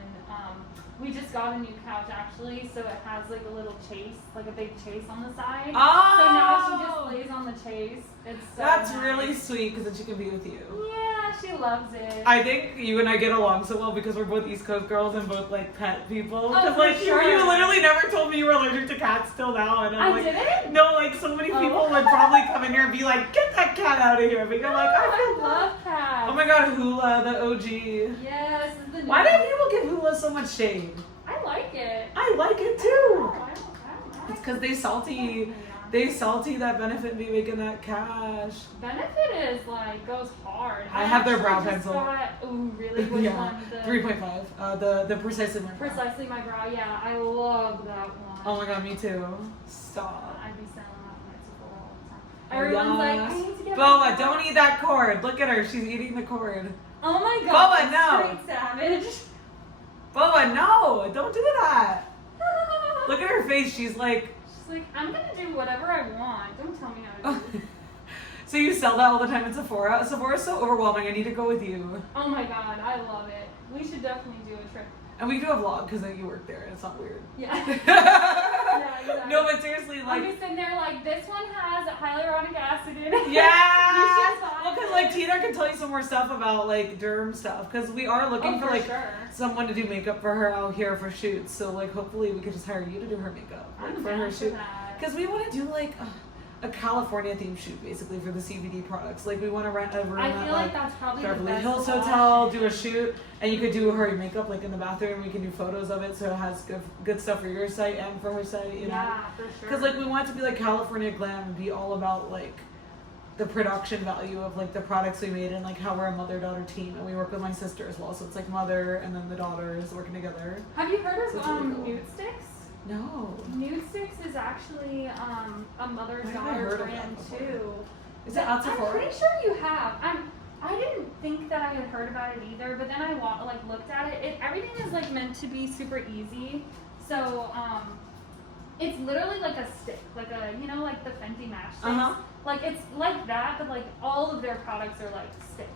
we just got a new couch actually, so it has like a little chase, like a big chase on the side. Oh! So now she just lays on the chase. It's so That's nice. really sweet because then she can be with you. Yeah, she loves it. I think you and I get along so well because we're both East Coast girls and both like pet people. Oh, Because for like sure. you literally never told me you were allergic to cats till now, and I'm I like, didn't? no, like so many people would probably come in here and be like, get that cat out of here. But you're like, I love cats. oh my god, Hula, the OG. Yes. It's the Why new- do people give Hula so much shade? I like it. I like it too. Oh, I don't It's because they salty that Benefit and be making that cash. Benefit is like goes hard. I have their brow actually just pencil. Ooh, really? Which Yeah, one? The 3.5. The Precisely My Brow. Precisely My Brow. Yeah, I love that one. Oh my god, me too. Stop. I'd be selling that one at Sephora all the time. Everyone's like, I need to get Boba, my don't eat that cord. Look at her. She's eating the cord. Oh my god. Boba, no. Straight savage. Boba, no. Don't do that. Look at her face. She's like... She's like, I'm gonna do whatever I want. Don't tell me how to do. So you sell that all the time at Sephora? Sephora's so overwhelming. I need to go with you. Oh my god, I love it. We should definitely do a trip. And we do a vlog because then you work there and it's not weird. Yeah. Yeah, exactly. No, but seriously, I'll like... be sitting there like, this one has hyaluronic acid in it. Yeah! You should buy Well, because it. like Tina can tell you some more stuff about like derm stuff because we are looking for like sure. someone to do makeup for her out here for shoots. So like hopefully we could just hire you to do her makeup like, I'm for down her for shoot. that. Because we want to do like a California themed shoot basically for the CBD products. Like we want to rent a room I at feel like that's probably the Beverly best Hills option. Hotel, do a shoot, and you could do her makeup like in the bathroom. We can do photos of it so it has good stuff for your site and for her site. You know? Yeah, for sure. Because like we want it to be like California glam and be all about like the production value of like the products we made and like how we're a mother-daughter team, and we work with my sister as well, so it's like mother and then the daughters working together. Have you heard So of it's really cool. Nude Sticks? No. Nude Sticks is actually a mother's Why have I daughter heard of brand that before? too. Is it at I'm Sephora? pretty sure you have. I didn't think that I had heard about it either, but then I looked at it. Everything is like meant to be super easy. So It's literally like a stick, like a, you know, like the Fenty Match sticks. Uh-huh. Like it's like that, but like all of their products are like sticks.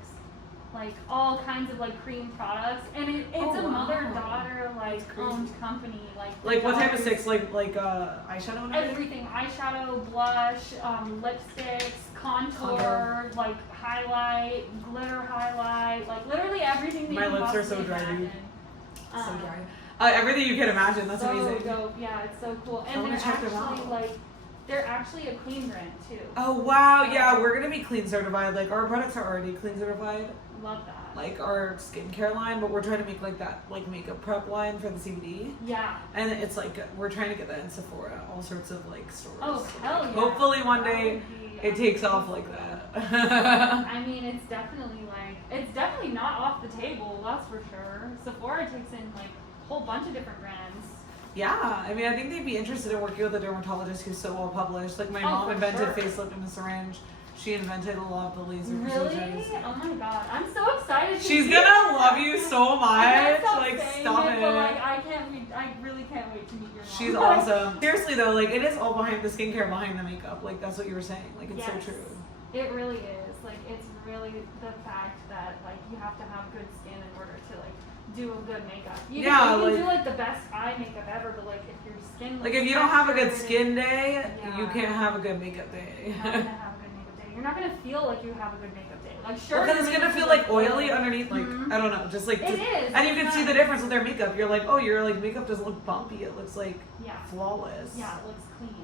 Like all kinds of like cream products, and it's a mother-daughter like owned company. Like what type of sticks? Like eyeshadow and everything. Eyeshadow, blush, lipsticks, contour, like highlight, glitter highlight, like literally everything. That My you lips are so dry, dude. So dry. Everything you can imagine. That's so amazing. Dope. Yeah, it's so cool. And they're actually a clean brand too. Oh wow, yeah, we're gonna be clean certified. Like our products are already clean certified. Love that. Like our skincare line, but we're trying to make like that like makeup prep line for the CBD. Yeah. And it's like we're trying to get that in Sephora, all sorts of like stores. Oh hell yeah. Hopefully one day it takes off like that. I mean, it's definitely not off the table, that's for sure. Sephora takes in like a whole bunch of different brands. Yeah, I mean, I think they'd be interested in working with a dermatologist who's so well published. Like my mom invented facelift in a syringe. She invented a lot of the laser procedures. Oh my god, I'm so excited. She's gonna love you so much. Like stop it. But like I really can't wait to meet your mom. She's awesome. Seriously though, like it is all behind the skincare, behind the makeup. Like that's what you were saying. Like it's so true. It really is. Like it's really the fact that like you have to have good skin in order to like do a good makeup. You can do like the best eye makeup ever, but like if your skin like if you don't have a good skin day, you can't have a good makeup day. You're not gonna have a good makeup day. You're not gonna feel like you have a good makeup day. Like sure, because it's gonna feel like oily underneath. Like I don't know, just like it is. And you can see the difference with their makeup. You're like, oh, your like makeup doesn't look bumpy. It looks like flawless. Yeah, it looks clean.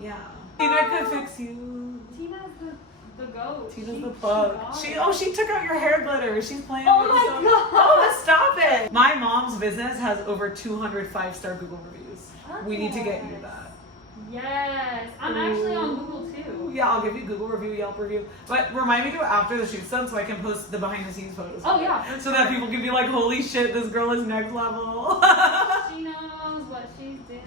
Yeah. Tina could fix you. Tina's the goat. Tina's the plug. She took out your hair glitter. She's playing with it. Oh my god. Oh, stop it. My mom's business has over 200 5-star Google reviews. We need to get you that. Yes. I'm actually on Google too. Yeah, I'll give you Google review, Yelp review. But remind me to do it after the shoot's done so I can post the behind the scenes photos. Oh yeah. So that people can be like, holy shit, this girl is next level. She knows what she's doing.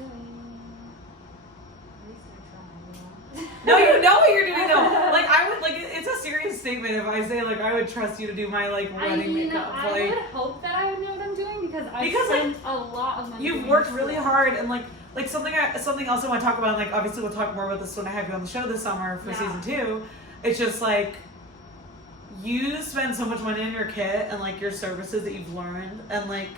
No, you know what you're doing though. Like I would, like it's a serious statement if I say like I would trust you to do my like wedding makeup. I like, would hope that I would know what I'm doing because I spent a lot of money. You've worked really hard and like something else I want to talk about. Like obviously we'll talk more about this when I have you on the show this summer for season 2. It's just like you spend so much money on your kit and like your services that you've learned and like.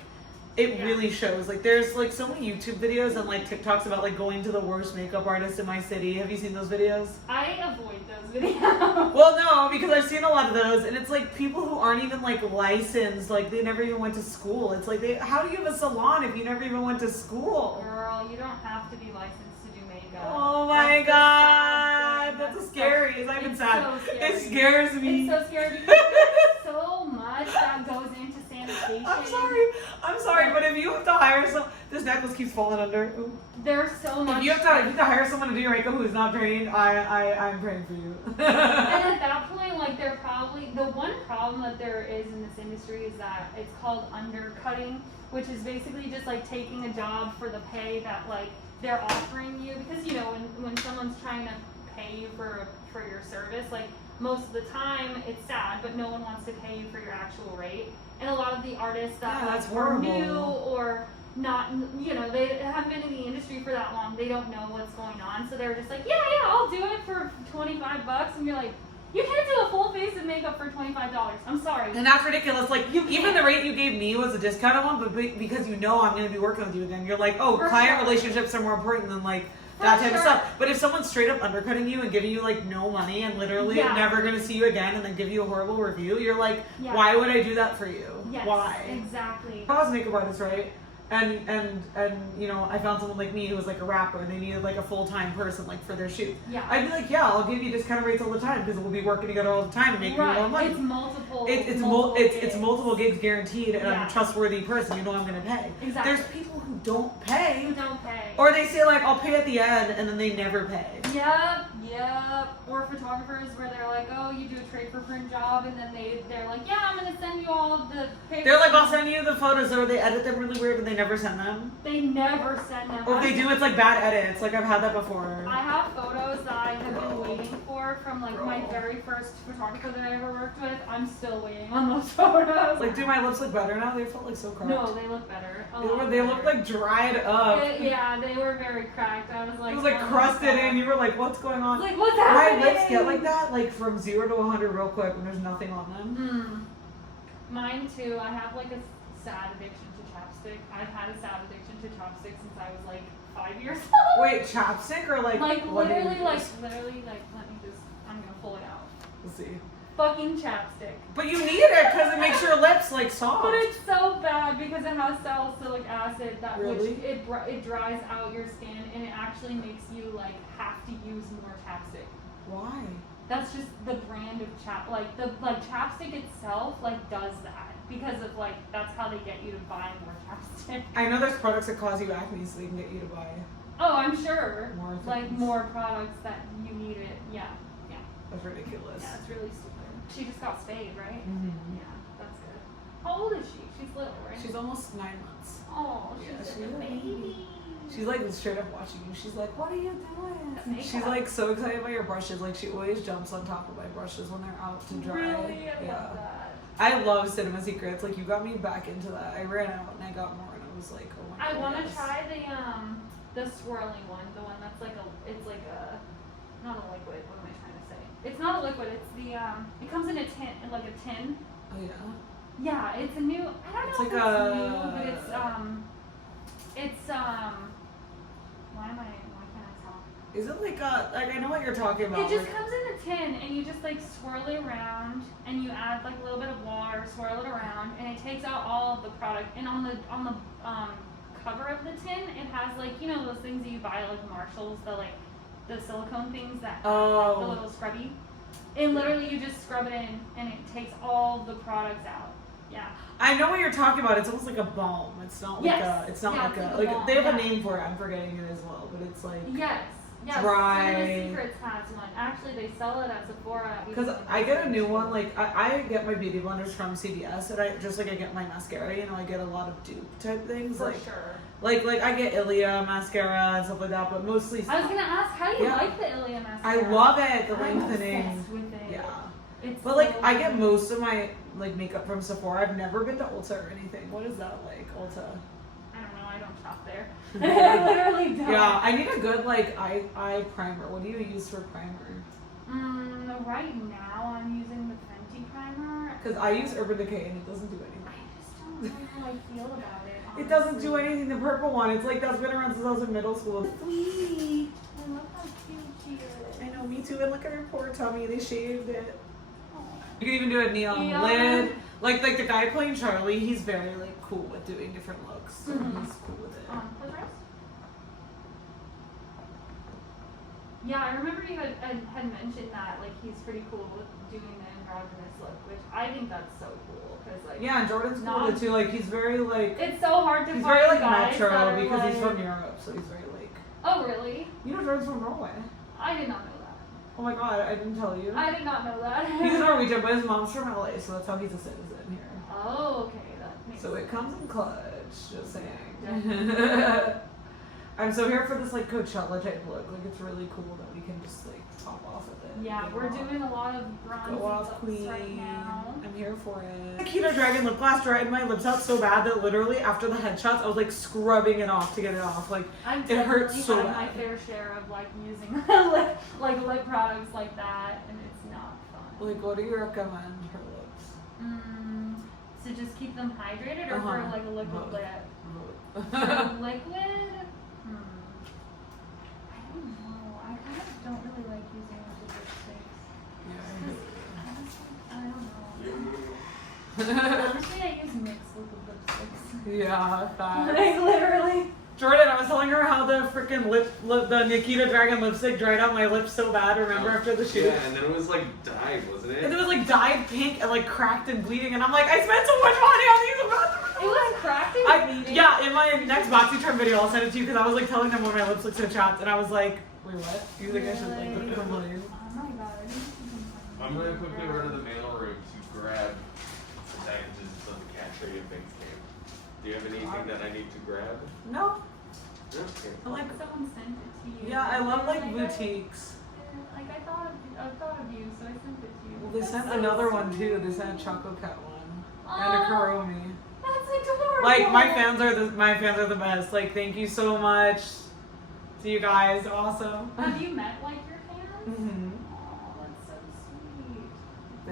It really shows. Like there's like so many YouTube videos and like TikToks about like going to the worst makeup artist in my city. Have you seen those videos? I avoid those videos. Well, no, because I've seen a lot of those and it's like people who aren't even like licensed, like they never even went to school. It's like how do you have a salon if you never even went to school? Girl, you don't have to be licensed to do makeup. Oh my god, that's scary. It's not even sad. So scary. It scares me. It's so scary because there's so much that goes into sanitation. I'm sorry, but if you have to hire this necklace keeps falling under. Ooh. There's so much. If you have to hire someone to do your makeup who's not trained, I'm praying for you. And at that point, like they're probably the one problem that there is in this industry is that it's called undercutting, which is basically just like taking a job for the pay that like they're offering you because you know when someone's trying to pay you for your service, like most of the time it's sad, but no one wants to pay you for your actual rate. And a lot of the artists that are new or not, you know, they haven't been in the industry for that long, they don't know what's going on, so they're just like, yeah, I'll do it for $25, and you're like, you can't do a full face of makeup for $25. I'm sorry. And that's ridiculous. Like, even the rate you gave me was a discounted one, but because you know I'm going to be working with you again, you're like, oh, client relationships are more important than like that type of stuff. But if someone's straight up undercutting you and giving you like no money and literally never going to see you again and then give you a horrible review, you're like, why would I do that for you? Yes, why? Exactly. If I was a makeup artist, right? And you know, I found someone like me who was like a rapper and they needed like a full-time person like for their shoot. Yeah. I'd be like, yeah, I'll give you discounted rates all the time because we'll be working together all the time and make you more money. It's multiple. It's multiple gigs guaranted, and I'm a trustworthy person. You know I'm gonna pay. Exactly. There's people who don't pay. Who don't pay. Or they say like I'll pay at the end and then they never pay. Yep. Yep. Or photographers where they're like, oh, you do a trade for print job, and then they're like, yeah, I'm gonna send you all of the pictures. They're like, I'll send you the photos, or they edit them really weird and they never send them. They never send them. Or if they do, it's like bad edits. Like I've had that before. I have photos that I have been waiting for from like my very first photographer that I ever worked with. I'm still waiting on those photos. Like, do my lips look better now? They felt like so cracked. No, they look better. They look like dried up. Yeah, they were very cracked. I was like, it was like crusted in. You were like, what's going on? Like, what's happening? My lips get like that, like from 0 to 100 real quick when there's nothing on them. Mine too. I have like a sad addiction to chapstick. I've had a sad addiction to chapstick since I was like 5 years old. Wait, chapstick or like? Like literally, let me just. I'm gonna pull it out. We'll see. Fucking chapstick. But you need it because it makes your lips like soft. But it's so bad because it has salicylic acid that Really? which it dries out your skin and it actually makes you like have to use more chapstick. Why? That's just the brand of chapstick itself like does that because of like that's how they get you to buy more chapstick. I know there's products that cause you acne so they can get you to buy. Oh, I'm sure. More things. Like more products that you need it. Yeah. That's ridiculous. Yeah, it's really stupid. She just got spayed, right? Mm-hmm. Yeah, that's good. How old is she? She's little, right? She's almost 9 months. Oh, Yeah, she's she's a baby. She's like straight up watching you. She's like, what are you doing? Makeup. She's like so excited by your brushes. Like she always jumps on top of my brushes when they're out to dry. Really? I love that. I love Cinema Secrets. Like you got me back into that. I ran out and I got more and I was like, oh my god. I want to try the swirly one. The one that's like it's like a, not a liquid. What am I trying to say? It's not a liquid. It's the it comes in a tin, like a tin. Oh yeah. Yeah, it's a new. I don't know It's if like it's new, but it's why can't I talk? Is it like I know what you're talking about. It just comes in a tin and you just like swirl it around and you add like a little bit of water, swirl it around, and it takes out all of the product. And on the cover of the tin, it has like, you know, those things that you buy like Marshalls, the silicone things that have like the little scrubby. And literally you just scrub it in and it takes all the products out. Yeah. I know what you're talking about. It's almost like a balm. It's not like balm, they have a name for it. I'm forgetting it as well, but it's like yes. dry. Cinema Secrets has one. Actually, they sell it at Sephora. Because I get a new one, like I get my beauty blenders from CVS, and I get my mascara. You know, I get a lot of dupe type things. For like, sure. Like I get Ilia mascara and stuff like that, but mostly. I was gonna ask, how do you like the Ilia mascara? I love it. The I'm lengthening. obsessed with it. Yeah. It's But like so I get good. most of my like makeup from Sephora. I've never been to Ulta or anything. What is that like, Ulta? I don't know. I don't shop there. I literally don't. Yeah, I need a good like eye primer. What do you use for primer? Right now I'm using the Fenty primer. Because I use Urban Decay and it doesn't do anything. I just don't know how I feel about it. It doesn't do honestly. anything. The purple one. It's like that's been around since I was in middle school. Sweet. I love how cute she is. I know, me too. And look at her poor tummy. They shaved it. Aw. You can even do a neon Neon. lid. Like the guy playing Charlie, he's very like cool with doing different looks. So Mhm. he's cool with it. For the rest? Yeah, I remember you had mentioned that like he's pretty cool with doing the androgynous look, which I think that's so cool because like Yeah, and Jordan's cool with it too. Like he's very like it's so hard to he's find very like guys that metro are, because he's like- from Europe, so he's very like. Oh really? You know Jordan's from Norway. I did not know that. Oh my god, I didn't tell you. I did not know that. He's Norwegian, but his mom's from LA, so that's how he's a citizen here. Oh, okay, that makes So sense. it comes in clutch, just saying. Definitely. I'm so here for this like Coachella type look. Like it's really cool that we can just like top off with it. Yeah, Go we're off. doing a lot of bronzy Go off, looks queen. right now. I'm here for it. Akita Dragon lip gloss dried my lips out so bad that literally after the headshots I was like scrubbing it off to get it off. Like I've it hurts definitely so had bad. my fair share of like using lip products like that, and it's not fun. Like what do you recommend for lips? So just keep them hydrated, or Uh-huh. for like a liquid Both. lip? For a liquid? I don't know. I kind of don't really like using liquid lipsticks. I don't know. Honestly, I use mixed liquid lipsticks. Yeah, that. Like literally. Jordan, I was telling her how the freaking the Nikita Dragon lipstick dried out my lips so bad, remember, after the shoot? Yeah, and then it was like dyed, wasn't it? And it was like dyed pink and like cracked and bleeding, and I'm like, I spent so much money on these. It was cracked and bleeding. Yeah, in my next BoxyCharm video, I'll send it to you because I was like telling them when my lips looked so chapped, and I was like, Wait, what? You think I should like Really? complain? Oh my god, I didn't even I'm gonna quickly run to the mail room to grab some packages of the cat trade things came. Do you have anything that I need to grab? No. Okay. I like. Someone sent it to you. Yeah, I love like I- boutiques. Like I thought of you, so I sent it to you. Well, they That's sent so another one sweet. too. They sent a Choco Cat one and a Aw, Kuromi. That's adorable. Like my fans are the best. Like thank you so much to you guys. Awesome. Have you met like your fans? Mhm. Oh, that's so sweet.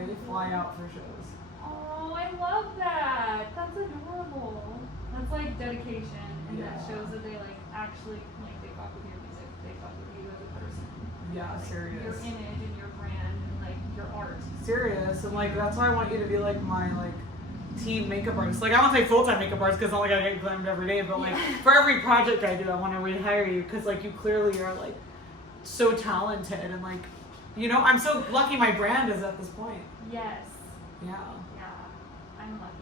They fly out for shows. Oh, I love that. That's adorable. That's like dedication, and that Yeah. shows that they like actually like they fuck with your music. They fuck with you as a person. Yeah, Like, serious. Your image and your brand and like your art. Serious, and like that's why I want you to be like my like team makeup artist. Like I don't say full time makeup artist because it's not like I get glammed every day, but like Yeah. for every project I do, I want to rehire you because like you clearly are like so talented and like you know I'm so lucky my brand is at this point. Yes. Yeah. Yeah. I'm lucky.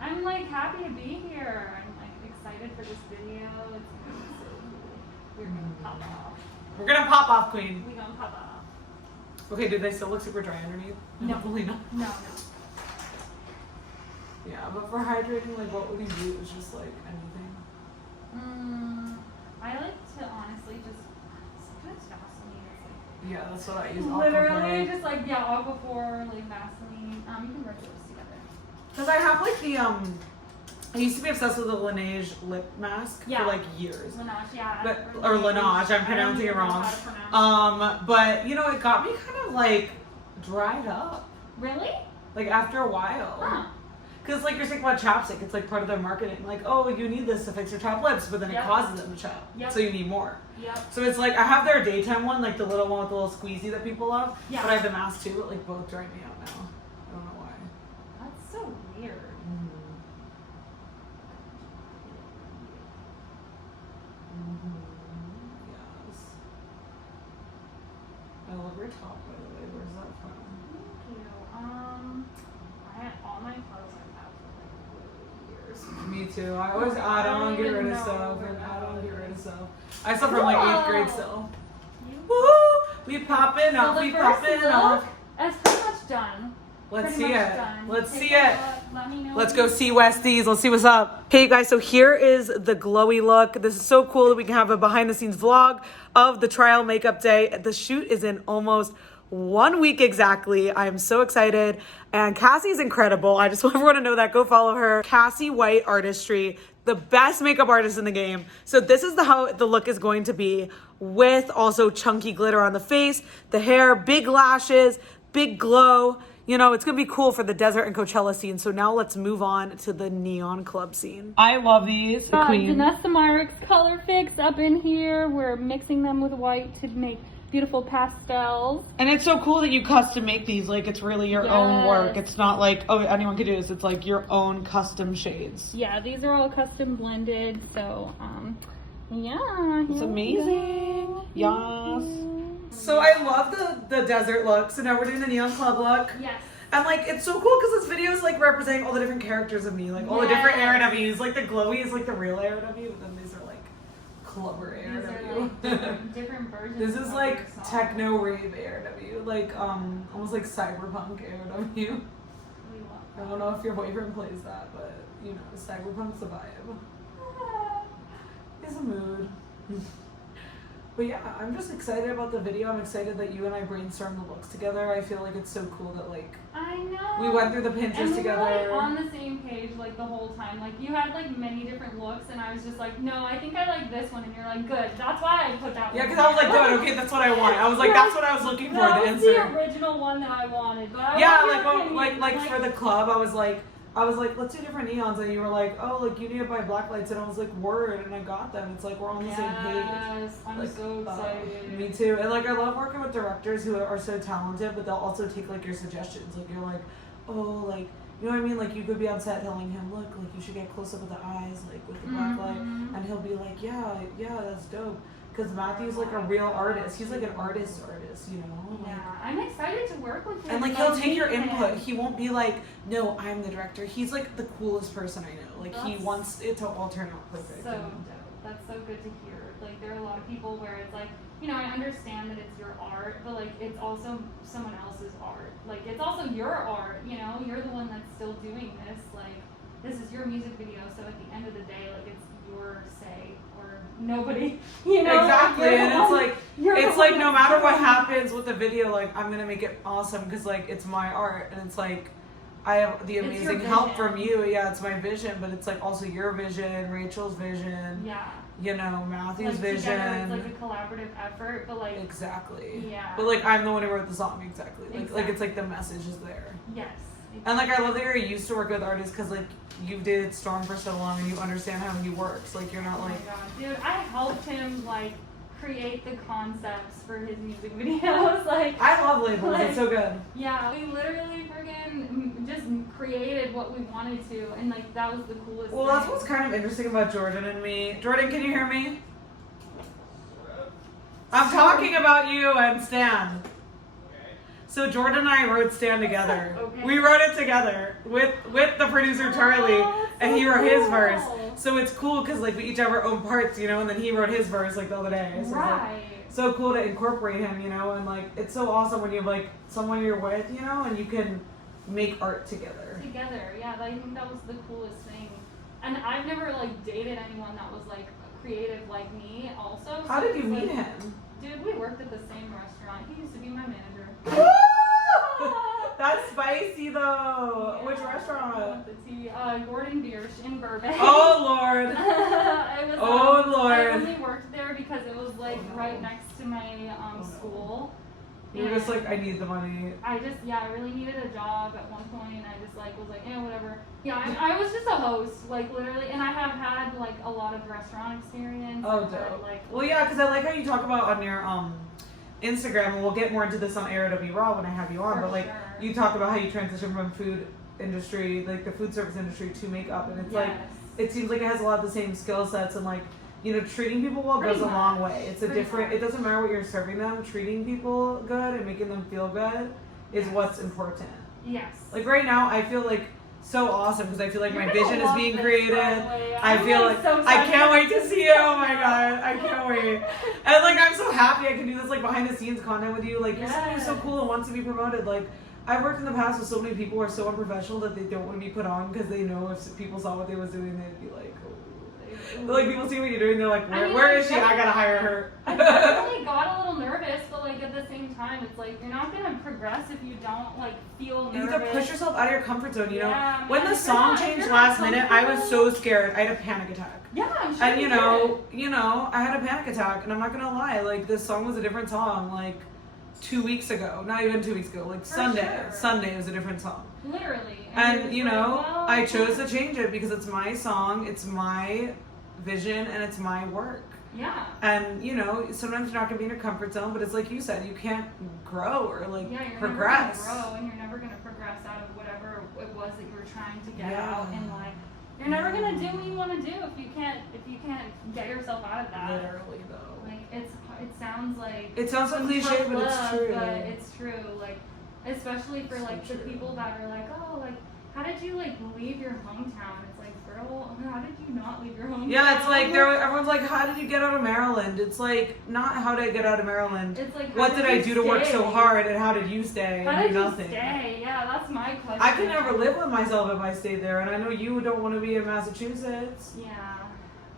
I'm like happy to be here. I'm like excited for this video. It's gonna be so cool. We're gonna pop off. We're gonna pop off, Queen. We gonna pop off. Okay, did they still look super dry underneath? No. Hopefully not. No. Yeah, but for hydrating, like what would you do? It's just like anything. I like to honestly just sometimes Vaseline is like Yeah, that's what I use. literally just like Aquaphor, like Vaseline. You can rub those together. Because I have like the I used to be obsessed with the Laneige lip mask Yeah. for like years. Laneige, yeah. But or Laneige, I'm pronouncing it wrong. But you know, it got me kind of like dried up. Really? Like after a while. Huh. Because like you're saying about chapstick, it's like part of their marketing. Like, oh, you need this to fix your chapped lips, but then it Yep. causes them to chap. Yep. So you need more. Yep. So it's like I have their daytime one, like the little one with the little squeezy that people love. Yeah. But I have the mask too, but like both dry me out now. I don't know why. That's so weird. Yes. I love your top, by the way. Where's that from? Thank you. All my clothes I've had for like years. Me too. I always add on, don't get even rid of know stuff, where and add that on, get is. rid of stuff. I still from like 8th grade still. You? Woo! We popping up, So we the first popping look up. is pretty much done. Let's Pretty see much it. done. Let's Take see a it. look. Let me know Let's what go you see think. Westies. Let's see what's up. Hey guys, so here is the glowy look. This is so cool that we can have a behind the scenes vlog of the trial makeup day. The shoot is in almost 1 week exactly. I am so excited. And Cassie is incredible. I just want everyone to know that. Go follow her. Cassie White Artistry, the best makeup artist in the game. So this is how the look is going to be, with also chunky glitter on the face, the hair, big lashes, big glow. You know, it's gonna be cool for the desert and Coachella scene. So now let's move on to the neon club scene. I love these. Vanessa Marks Color Fix up in here. We're mixing them with white to make beautiful pastels. And it's so cool that you custom make these. Like, it's really your own work. It's not like, oh, anyone could do this. It's like your own custom shades. Yeah, these are all custom blended. So, yeah. It's here we amazing. go. Yes. So I love the desert look. So now we're doing the neon club look. Yes. And like, it's so cool because this video is like representing all the different characters of me. Like all the different ARWs. Like the glowy is like the real ARW, but then these are like clubber These are ARW. like different versions. This is of like yourself. techno rave ARW. Like almost like cyberpunk ARW. We love I don't know if your boyfriend plays that, but you know, cyberpunk's a vibe. It's a mood. But yeah, I'm just excited about the video. I'm excited that you and I brainstormed the looks together. I feel like it's so cool that like I know. we went through the Pinterest and we together. were like on the same page like the whole time. Like you had like many different looks, and I was just like, no, I think I like this one, and you're like, good. That's why I put that one. Yeah, because I was like, good, okay, that's what I want. I was like, that's what I was looking for That to was insert. the original one that I wanted. But I Yeah, want your like opinion. for the club, I was like, let's do different neons, and you were like, oh, like you need to buy black lights, and I was like, word, and I got them. It's like we're on the same page. Yes, I'm Like, so excited. Me too. And like I love working with directors who are so talented, but they'll also take like your suggestions. Like you're like, oh, like you know what I mean? Like you could be on set telling him, look, like you should get close up with the eyes, like with the black light, and he'll be like, yeah, that's dope. Because Matthew's like a real artist. He's like an artist, you know? Like, Yeah, I'm excited to work with him. and like so he'll take your meet him. input. He won't be like, no, I'm the director. He's like the coolest person I know. Like he That's wants it to all turn out perfect. So and- dope. That's so good to hear. Like there are a lot of people where it's like you know, I understand that it's your art, but like it's also someone else's art. Like it's also your art, you know, you're the one that's still doing this. Like this is your music video, so at the end of the day, like it's your say or nobody, you know. Exactly, like, and it's like no matter what happens with the video, like I'm gonna make it awesome because like it's my art, and it's like I have the amazing help from you. Yeah, it's my vision, but it's like also your vision, Rachel's vision. Yeah. You know, Matthew's like, vision. Together, it's like a collaborative effort, but like exactly. Yeah. But like I'm the one who wrote the song. Exactly. Like it's like the message is there. Yes. Exactly. And like I love that you're used to work with artists because like you've dated Storm for so long and you understand how he works. Like you're not Oh like. my god, dude! I helped him like create the concepts for his music videos. Like I love labels. It's so good. Yeah, we literally friggin' just created what we wanted to, and like that was the coolest. Well, thing. that's what's kind of interesting about Jordan and me. Jordan, can you hear me? I'm talking about you and Stan. So Jordan and I wrote Stan together. Okay. We wrote it together with the producer Charlie, and he wrote his verse. So it's cool because like we each have our own parts, you know, and then he wrote his verse like the other day. So it's, like, Right. so cool to incorporate him, you know, and like it's so awesome when you have like someone you're with, you know, and you can make art together. Together, yeah. I think that was the coolest thing. And I've never like dated anyone that was like creative like me. Also. How so did you it's, meet like, him? Dude, we worked at the same restaurant. He used to be my manager. That's spicy though. Yeah. Which restaurant? The tea, Gordon Biersch in Burbank. Oh Lord. I was, Oh, Lord. I only worked there because it was like right next to my school. You were just like, I need the money. I really needed a job at one point, and I just like was like, yeah, whatever. Yeah, I was just a host, like literally, and I have had like a lot of restaurant experience. Oh, I've had, dope. like, Well, yeah, because I like how you talk about on your Instagram, and we'll get more into this on Air to Be Raw when I have you on. For But like, sure. you talk about how you transition from food industry, like the food service industry, to makeup, and it's like Yes. it seems like it has a lot of the same skill sets, and like you know, treating people well Pretty goes a long much. way. It's a Pretty different. much. It doesn't matter what you're serving them. Treating people good and making them feel good is what's important. Yes. Like right now, I feel like so awesome because I feel like You're my gonna vision is love being this, created. by the way. I I'm, feel like, like so I excited can't to wait to see see this it. Oh my stuff. god, I can't wait. And like I'm so happy I can do this like behind the scenes content with you. Like you're someone who's so Yes. cool and wants to be promoted. Like I've worked in the past with so many people who are so unprofessional that they don't want to be put on because they know if people saw what they was doing, they'd be like, oh. Like people see what you're doing, they're like, where is she? I gotta hire her. I definitely got a little nervous, but like at the same time, it's like you're not gonna progress if you don't like feel You nervous. have to push yourself out of your comfort zone, you know? Yeah, When man, the if you're song not- if changed you're last not minute, I was comfortable- so scared. I had a panic attack. Yeah, I'm sure. And you you know, I had a panic attack, and I'm not gonna lie, like this song was a different song, like 2 weeks ago, not even 2 weeks ago, like For Sunday. sure. Sunday was a different song, did. Literally. and you you're just know, like, well, I chose to change it because it's my song, it's my vision, and it's my work. Yeah. And you know, sometimes you're not gonna be in your comfort zone, but it's like you said, you can't grow or like Yeah, you're progress. never gonna grow, and you're never gonna progress out of whatever it was that you were trying to get Yeah. out in life. You're never gonna do what you want to do if you can't get yourself out of that. Literally though. Like it sounds like It sounds so some cliche, tough but it's love, true. But it's true. Like especially for So like the true. people that are like, oh, like how did you like leave your hometown? It's like, girl, how did you not leave your hometown? Yeah, it's like everyone's like, how did you get out of Maryland? It's like not how did I get out of Maryland. It's like, What how did I you do to work so stay? hard, and how did you stay How and did do you nothing? stay? Yeah, that's my question. I could never live with myself if I stayed there, and I know you don't want to be in Massachusetts. Yeah.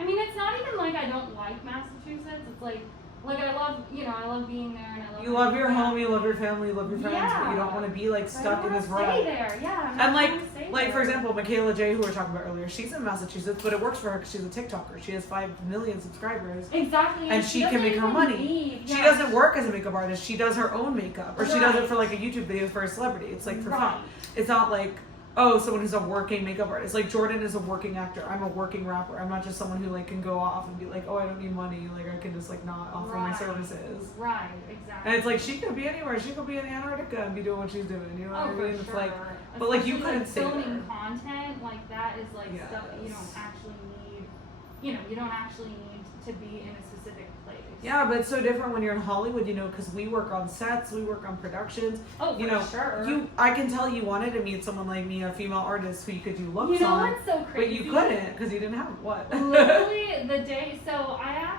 I mean, it's not even like I don't like Massachusetts. It's like I love, I love being there, and I love. You love your everything. home, you love your family, you love your friends, but you don't Yeah. want to be like But I stuck don't in this wanna stay rut. there. Yeah. I'm And not like, gonna stay for there. example, Michaela Jay, who we were talking about earlier, she's in Massachusetts, but it works for her because she's a TikToker. She has 5 million subscribers. Exactly. And she can doesn't make her even money. need- She yeah. doesn't work as a makeup artist. She does her own makeup, or she does it Right. for like a YouTube video for a celebrity. It's like for fun. Right. It's not like, oh, someone who's a working makeup artist. Like Jordan is a working actor. I'm a working rapper. I'm not just someone who like can go off and be like, oh, I don't need money. Like I can just like not offer my Right. services. Right. Exactly. And it's like she could be anywhere. She could be in Antarctica and be doing what she's doing. You know what Oh, I for mean? It's sure. like, but like you Especially, couldn't stay filming there. content like that is like stuff that you Yes. don't actually need. You don't actually need to be in a specific place. Yeah, but it's so different when you're in Hollywood, you know, because we work on sets, we work on productions. Oh, You for know, sure. I can tell you wanted to meet someone like me, a female artist who you could do looks You know on, what's so but crazy? you couldn't because you didn't have what. Literally the day. So I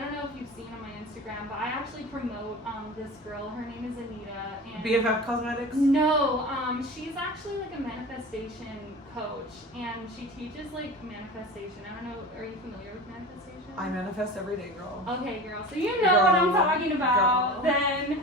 don't know if you've seen on my Instagram. Instagram, but I actually promote this girl. Her name is Anita. And BFF Cosmetics? No, she's actually like a manifestation coach, and she teaches like manifestation. I don't know, are you familiar with manifestation? I manifest every day, girl. Okay, girl. So you know what I'm talking about. Girl. Then,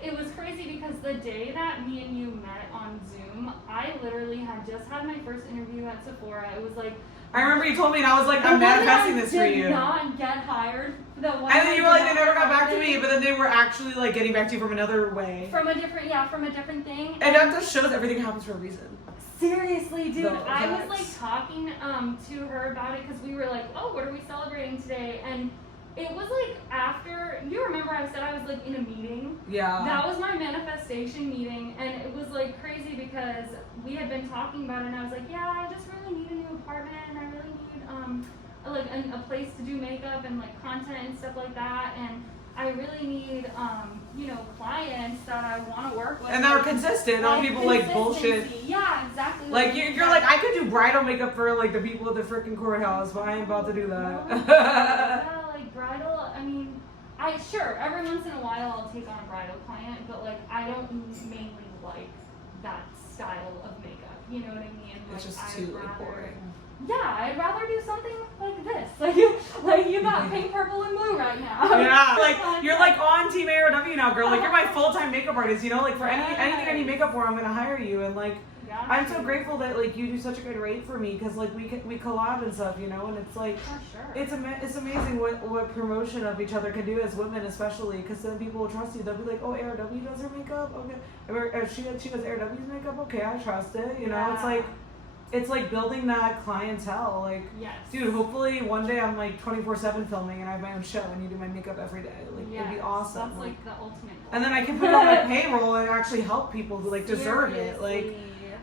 it was crazy because the day that me and you met on Zoom, I literally had just had my first interview at Sephora. It was like, I remember you told me, and I was like, I'm manifesting this for you. Did not get hired. And then you were like, they never got back to me, but then they were actually like getting back to you from another way. From a different thing. And that just shows everything happens for a reason. Seriously, dude, No, I was like talking to her about it because we were like, oh, what are we celebrating today? And it was like after, you remember I said I was like in a meeting? Yeah. That was my manifestation meeting, and it was like crazy because we had been talking about it, and I was like, yeah, I just really need a new apartment, and I really need a place to do makeup and like content and stuff like that, and I really need clients that I want to work with. And that are consistent, not people like bullshit. Yeah, exactly. Like you're like, I could do bridal makeup for like the people at the freaking courthouse, but I ain't about to do that. Yeah, like bridal, I mean, every once in a while I'll take on a bridal client, but like I don't mainly like that style of makeup. You know what I mean? It's like, just too like boring. Yeah, I'd rather do something like this. Like you got pink, purple, and blue right now. Yeah, like you're like on Team ARW now, girl. Like you're my full-time makeup artist. You know, like for anything I need makeup for, I'm gonna hire you. And like, I'm so grateful that like you do such a good rate for me because like we collab and stuff, you know. And it's like, for sure. it's amazing what promotion of each other can do as women, especially because then people will trust you. They'll be like, oh, ARW does her makeup, okay. Or she does ARW's makeup, okay, I trust it. You know, it's like building that clientele. Like, yes. Dude, hopefully one day I'm like 24/7 filming and I have my own show and you do my makeup every day. Like, it'd be awesome. That's like the ultimate goal. And then I can put it on my payroll and actually help people who like deserve it. Like,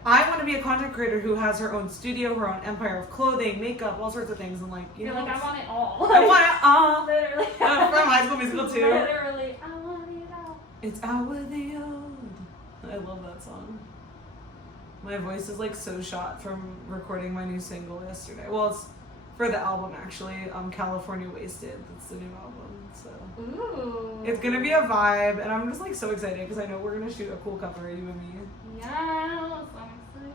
I want to be a content creator who has her own studio, her own empire of clothing, makeup, all sorts of things. And like, You're like, I want it all. I want it all. Literally. From High School Musical too. Literally, I want it all. It's out with the old. I love that song. My voice is like so shot from recording my new single yesterday. Well, it's for the album actually. California Wasted. That's the new album. So Ooh. it's gonna be a vibe, and I'm just like so excited because I know we're gonna shoot a cool cover, you and me. Yes, I'm excited.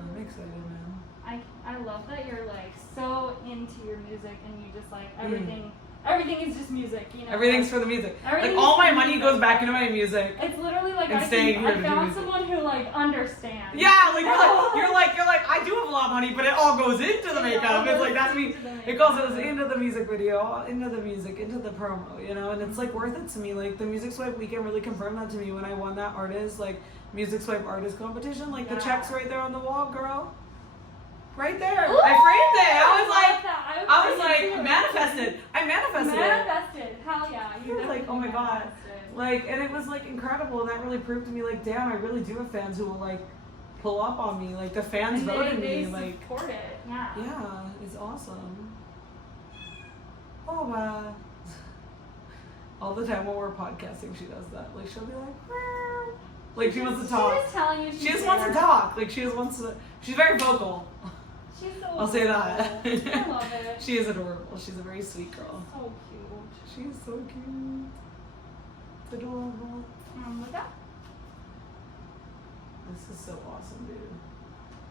I'm excited, man. I love that you're like so into your music and you just like everything is just music, you know. Everything's for the music. Everything's Like all my for money music. goes back into my music. It's literally like And I staying here to do found music. someone who like understands. Yeah, like you're like I do have a lot of money, but it all goes into the makeup. It's like that's me. It goes into the music video, into the music, into the promo, you know. And it's like worth it to me. Like the Music Swipe weekend really confirmed that to me when I won that artist Music Swipe artist competition. Like the check's right there on the wall, girl. Right there. Ooh, I framed it. I I was like manifested. I manifested it. Manifested. Hell yeah. I was like, oh my god. Like, and it was like incredible, and that really proved to me like, damn, I really do have fans who will like pull up on me. Like the fans voted me. Like support it. Yeah. Yeah, it's awesome. Boba. All the time while we're podcasting, she does that. Like she'll be like she wants to talk. She's telling you. She just wants to talk. Like she just wants to. She's very vocal. She's so I'll say that. I love it. She is adorable. She's a very sweet girl. So cute. She's so cute. Adorable. Look up. This is so awesome, dude.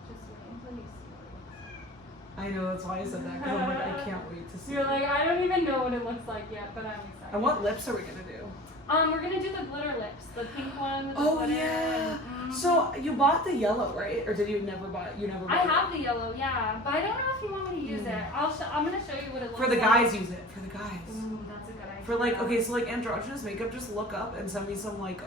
Just wait until you see it. I know, that's why I said that, because I'm like, I can't wait to see You're it. like, I don't even know what it looks like yet, but I'm excited. And what lips are we gonna do? We're gonna do the glitter lips, the pink one with the Oh glitter. yeah. Mhm. So you bought the yellow, right? Or did you never buy it? You never bought I it? have the yellow, yeah, but I don't know if you want me to use it. I'm gonna show you what it looks For like. the guys, use it. For the guys. Ooh, that's a good idea. For like, okay, so like androgynous makeup, just look up and send me some like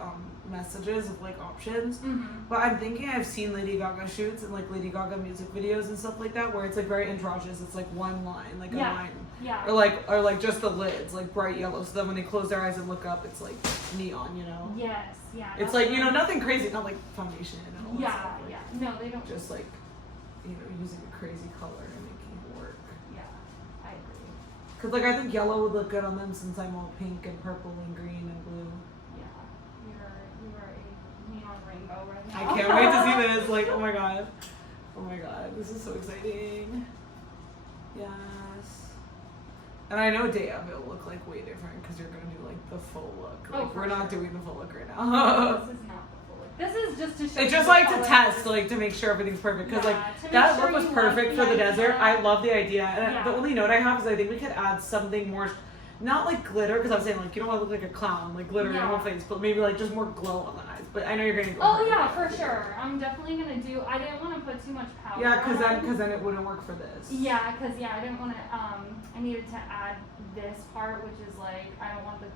messages of like options. Mm-hmm. But I'm thinking I've seen Lady Gaga shoots and like Lady Gaga music videos and stuff like that where it's like very androgynous. It's like one line, like a line. Yeah. Or like just the lids, like bright yellow. So then when they close their eyes and look up, it's like neon, you know? Yes, yeah. It's like, you know, nothing crazy, not like foundation and all that Yeah, stuff. Like, yeah. No, they don't. just like, you know, using a crazy color and making it work. Yeah, I agree. Cause like I think yellow would look good on them since I'm all pink and purple and green and blue. Yeah, you are a neon rainbow right I now. can't wait to see this. Like, oh my god, this is so exciting. Yes. And I know day of it'll look like way different because you're gonna do like the full look. Like we're not doing the full look right now. This is not the full look. This is just to show. It's just like to test, like to make sure everything's perfect. Because like that look was perfect for the desert. I love the idea. And the only note I have is I think we could add something more, not like glitter, because I'm saying like you don't want to look like a clown, like glitter in your whole face, but maybe like just more glow on the eyes. But I know you're gonna go. Oh yeah, for sure. I'm definitely gonna do. I didn't want to put too much powder. Yeah, because then it wouldn't work for this. Yeah, because I didn't want to. I needed to add this part, which is like I don't want the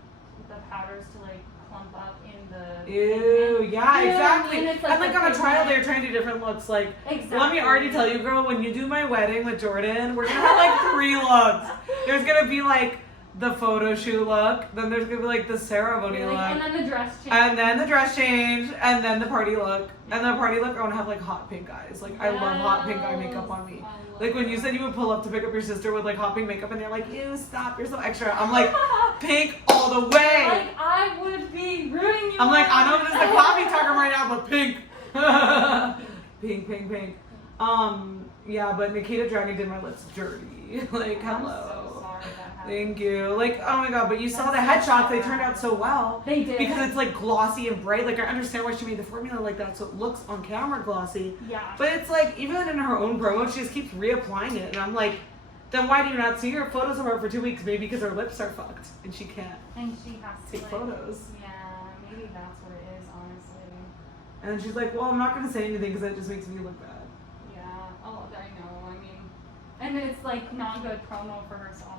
powders to like clump up in the. Ew, yeah, exactly. And, and like on a trial, they're trying to do different looks. Like, let me already tell you, girl, when you do my wedding with Jordan, we're gonna have like 3 looks. There's gonna be like the photo shoot look, then there's gonna be like the ceremony look, and then the dress change, and then the dress change, and then the party look. And the party look, I wanna have like hot pink eyes. Like I love hot pink eye makeup on me. Like when you said you would pull up to pick up your sister with like hot pink makeup, and they're like, ew, stop, you're so extra. I'm like, pink all the way. Like I would be ruining you. I'm like, I know this is the coffee talking right now, but pink. Pink, pink, pink. Yeah, but Nikita Drowning did my lips dirty. Like, hello. I'm so sorry that happened. Thank you. Like, oh my god, but you saw the headshots, they turned out so well. They did. Because it's like glossy and bright. Like, I understand why she made the formula like that, so it looks on camera glossy. Yeah. But it's like, even in her own promo, she just keeps reapplying it. And I'm like, then why do you not see her photos of her for 2 weeks? Maybe because her lips are fucked and she can't And she has to take photos. Yeah, maybe that's what it is, honestly. And then she's like, well, I'm not going to say anything because that just makes me look bad. Yeah. Oh, I know. I mean, and it's like not good promo for herself.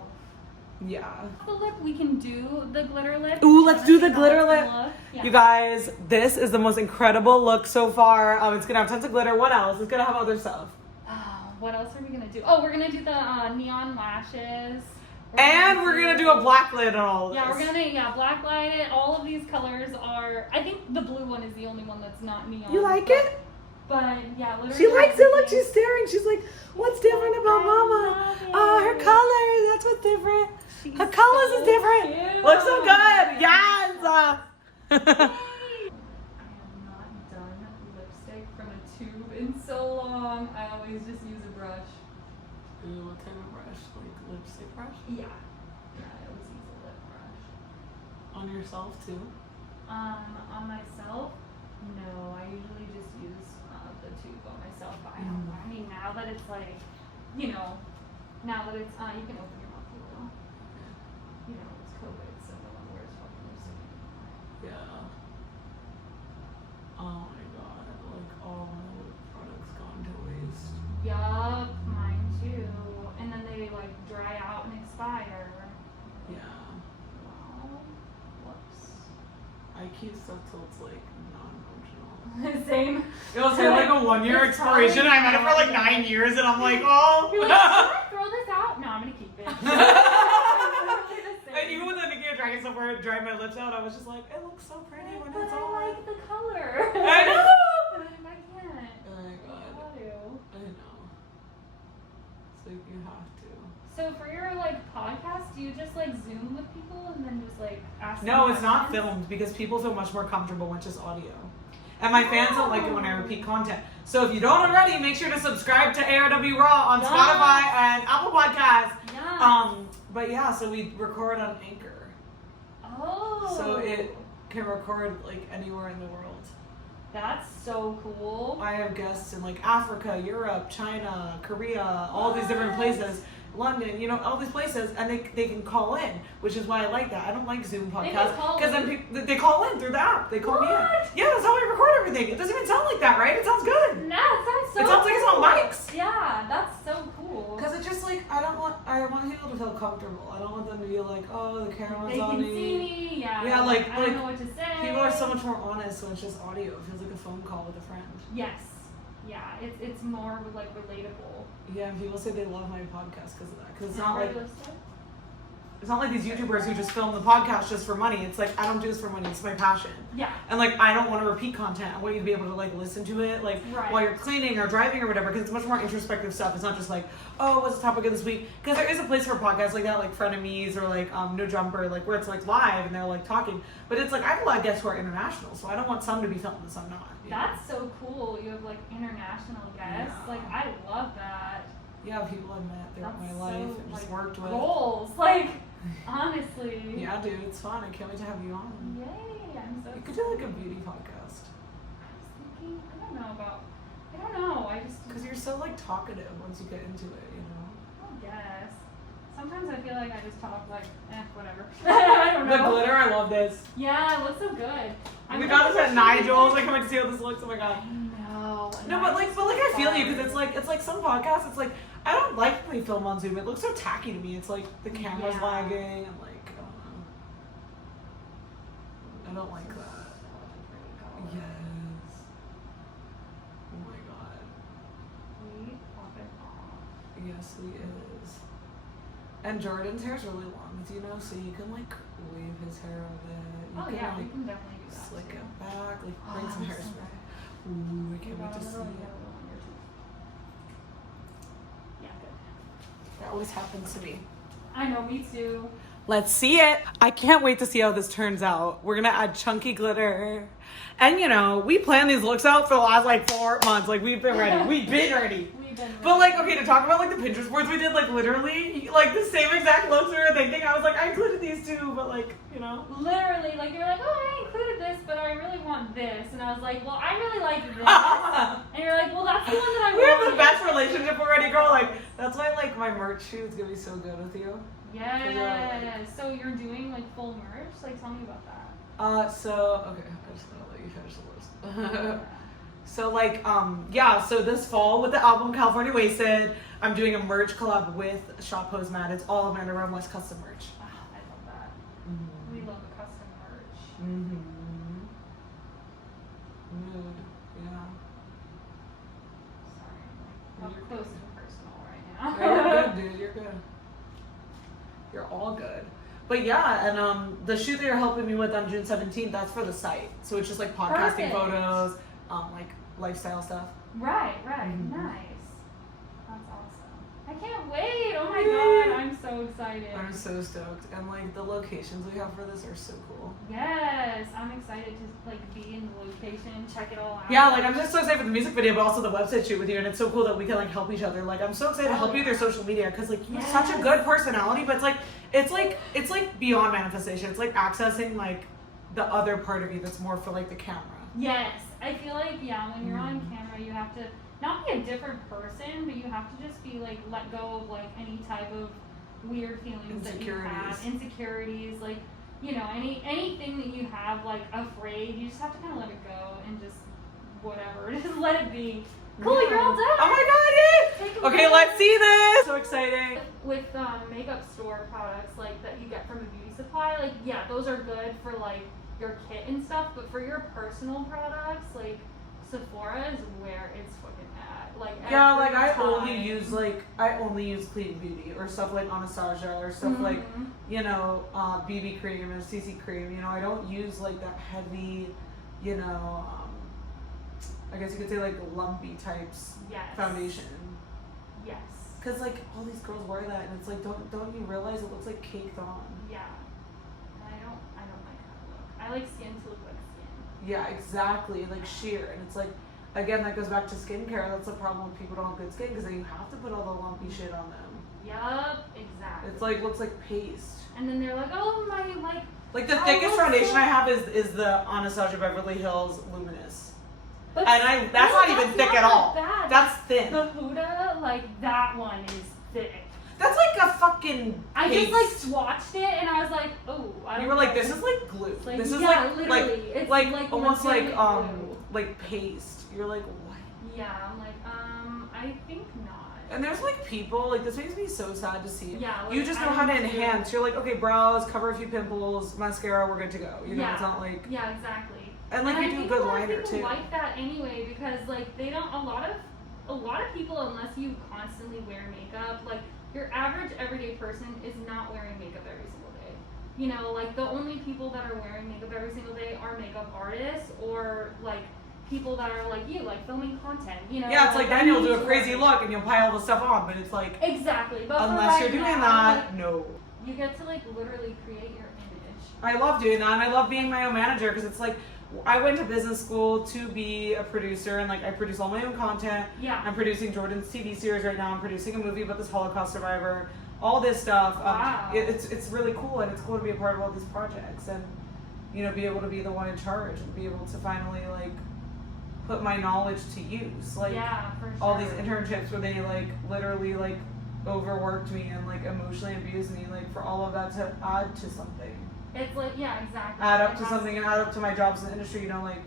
Yeah. The look, we can do the glitter lip. Ooh, let's do the glitter lip. Yeah. You guys, this is the most incredible look so far. It's gonna have tons of glitter. What else? It's gonna have other stuff. What else are we gonna do? Oh, we're gonna do the neon lashes. We're gonna do a black lid on all of this. Yeah, we're gonna black light it. All of these colors are. I think the blue one is the only one that's not neon. You like it? But yeah, literally. She likes it. Look, she's staring. She's like, "What's different about Mama? Her colors. That's what's different. Her colors is different. Cute. Looks so good. Yes." I have not done lipstick from a tube in so long. I always just use a brush. Ooh, what kind of brush? Like lipstick brush? Yeah. Yeah, I always use a lip brush. On yourself too? On myself, no. I usually just use the tube on myself. But I don't know. I mean, now that it's like, now that it's you can open your mouth a little. It's COVID, so no one wears fucking lipstick anymore. Yeah. Oh my god, like all my lip products gone to waste. Yup, mine too. And then they like dry out and expire. Yeah. Well, whoops. I keep stuff till it's like non-functional. Same. It'll say like a 1-year expiration. I've had it for like 9 years and I'm like, oh. You're like, should I throw this out? No, I'm gonna keep it. And even when the Nikita Dragon stuff where it dried my lips out, I was just like, it looks so pretty when But it's I all like the color. I know. But I can't. Oh my god. How do? I know. So you have to. So for your like podcast, do you just like Zoom with people and then just like ask them No, it's not questions? filmed because people feel much more comfortable when it's just audio. And my fans don't like it when I repeat content. So if you don't already, make sure to subscribe to ARW Raw on Spotify and Apple Podcasts. Yeah. But yeah, so we record on Anchor. Oh. So it can record like anywhere in the world. That's so cool. I have guests in like Africa, Europe, China, Korea, all these different places. London, all these places, and they can call in, which is why I like that. I don't like Zoom podcasts because then they call in through the app. They call me in. Yeah, that's how we record everything. It doesn't even sound like that, right? It sounds good. No, it sounds so. It sounds like it's on mics. Yeah, that's so cool. Because it's just like I want people to feel comfortable. I don't want them to be like, oh, the camera's they on can me. see me. Yeah. Yeah, like I don't know what to say. People are so much more honest when it's just audio. It feels like a phone call with a friend. Yes. Yeah, it's more like relatable. Yeah, and people say they love my podcast because of that. Because it's not like these YouTubers who just film the podcast just for money. It's like I don't do this for money. It's my passion. Yeah. And like I don't want to repeat content. I want you to be able to like listen to it like while you're cleaning or driving or whatever. Because it's much more introspective stuff. It's not just like, oh, what's the topic of this week? Because there is a place for podcasts like that, like Frenemies or like No Jumper, like where it's like live and they're like talking. But it's like I have a lot of guests who are international, so I don't want some to be filmed and some not. That's so cool. You have like international guests. Yeah. Like I love that. Yeah, people I've met throughout my life and just worked with. Goals, like, honestly. Yeah, dude, it's fun. I can't wait to have you on. Yay, I'm so You could do like a beauty podcast. I was thinking, I don't know, I just. Because you're so like talkative once you get into it, you know? I guess. Sometimes I feel like I just talk like, whatever. I don't know. The glitter, I love this. Yeah, it looks so good. We got this at Nigel's. I can't wait to see how this looks. Oh my god. I know. No, but I feel you because it's like some podcasts. It's like I don't like when they film on Zoom. It looks so tacky to me. It's like the camera's lagging and like I don't know. I don't like that. Yes. Oh my god. We pop it off. Yes, he is. And Jordan's hair's really long, as you know, so you can like wave his hair a bit. You Oh can, yeah, like, we can definitely do that. slick too. it back, like Oh, bring some that's so hairspray. good. Ooh, I can't You wait got to a see little, it. on your tooth. Yeah, good. That always happens to me. I know, me too. Let's see it. I can't wait to see how this turns out. We're gonna add chunky glitter. And you know, we planned these looks out for the last like 4 months. Like we've been ready. We've been ready. But like, okay, to talk about like the Pinterest boards we did, like literally, like the same exact looks we were thinking. I was like, I included these too, but like, you know. Literally, like you're like, oh, I included this, but I really want this. And I was like, well, I really like this. And you're like, well, that's the one that I We want. have the best relationship already, girl. Like, that's why like my merch shoe is gonna be so good with you. Yes. So you're doing like full merch? Like, tell me about that. So okay, I'm just gonna let you finish the list. So like, yeah, so this fall with the album California Wasted, I'm doing a merch collab with Shop Pose Mad. It's all Amanda Rome West custom merch. Oh, I love that. Mm-hmm. We love the custom merch. Mm-hmm. Mood, yeah. Sorry, I'm You're up close good. and personal right now. You're good, dude. You're good. You're all good. But yeah, and the shoot that you're helping me with on June 17th, that's for the site. So it's just like podcasting Perfect. photos, like lifestyle stuff. Right, Mhm. nice. That's awesome. I can't wait. Oh my god, I'm so excited. I'm so stoked. And like the locations we have for this are so cool. Yes, I'm excited to like be in the location, check it all out. Yeah, like I'm just so excited for the music video, but also the website shoot with you, and it's so cool that we can like help each other. Like I'm so excited to help you with your social media because like you have such a good personality, but it's like beyond manifestation. It's like accessing like the other part of you that's more for like the camera. Yes, I feel like when you're on camera, you have to not be a different person, but you have to just be like let go of like any type of weird feelings that you have, insecurities, like anything that you have like afraid. You just have to kind of let it go and just whatever, just let it be. Cool, you're all done. Oh my god, yeah! Okay, let's see this. So exciting. With makeup store products like that you get from a beauty supply, like those are good for like your kit and stuff, but for your personal products, like Sephora is where it's fucking at. Like I only use Clean Beauty or stuff like Anastasia or stuff like BB cream and CC cream. I don't use like that heavy, I guess you could say like lumpy types foundation. Yes. Cause like all these girls wear that and it's like don't you realize it looks like caked on? Yeah. I don't like that look. I like skin to look like skin. Yeah, exactly. Like sheer. And it's like, again, that goes back to skincare. That's the problem when people don't have good skin because then you have to put all the lumpy shit on them. Yup, exactly. It's like, looks like paste. And then they're like, oh my, like the thickest foundation I have is the Anastasia Beverly Hills Luminous. But and that's not even thick at all. Bad. That's thin. The Huda, like that one is thick. That's like a fucking I paste. just like swatched it and I was like, oh, I don't You were know. like, this is like glue. Like, this is literally. like It's like almost like glue. like paste. You're like, what? Yeah, I'm like, I think not. And there's like people, like this makes me so sad to see. Yeah, like, you just know how to enhance. You're like, okay, brows, cover a few pimples, mascara, we're good to go. You know, it's not like. Yeah, exactly. And like you do a good liner too. Like that anyway because like they don't. A lot of people, unless you constantly wear makeup, like your average everyday person is not wearing makeup every single day. Like the only people that are wearing makeup every single day are makeup artists or like people that are like you, like filming content. Yeah, it's like then you'll do a crazy look and you'll pile all the stuff on, but it's like exactly. But unless you're doing that, like, no. You get to like literally create your image. I love doing that, and I love being my own manager because it's like I went to business school to be a producer, and like I produce all my own content. Yeah. I'm producing Jordan's TV series right now. I'm producing a movie about this Holocaust survivor. All this stuff. Wow. It's really cool, and it's cool to be a part of all these projects, and you know, be able to be the one in charge, and be able to finally like put my knowledge to use. Like yeah, for sure. all these internships where they like literally like overworked me and like emotionally abused me, like for all of that to add to something. It's like, yeah, exactly. Add up to something and add up to my jobs in the industry, you know, like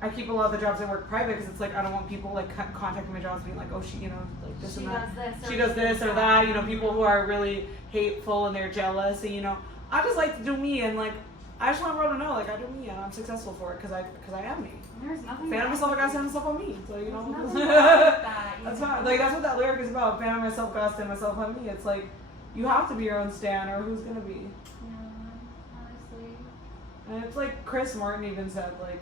I keep a lot of the jobs I work private because it's like I don't want people like contacting my jobs being like, oh, she, you know, like this She and that. does this She does this or that, you know, people who are really hateful and they're jealous, and you know, I just like to do me, and like I just want everyone to know, like I do me and I'm successful for it because I am me. There's nothing. Fan of myself, I gotta stand myself on me. So you know, There's nothing wrong with that, you that's know? fine. Like that's what that lyric is about. Fan of myself, gotta stand myself on me. It's like you have to be your own stan, or who's gonna be? Yeah, honestly. And it's like Chris Martin even said, like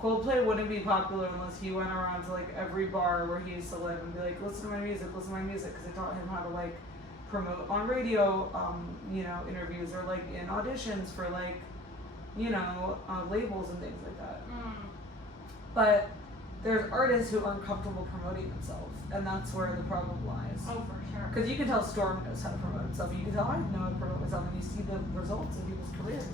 Coldplay wouldn't be popular unless he went around to like every bar where he used to live and be like, listen to my music, because they taught him how to like promote on radio, you know, interviews, or like in auditions for like, you know, labels and things like that. But there's artists who aren't comfortable promoting themselves, and that's where the problem lies. Oh, for sure. Because you can tell Storm knows how to promote himself. You can tell I know how to promote myself, and you see the results in people's careers.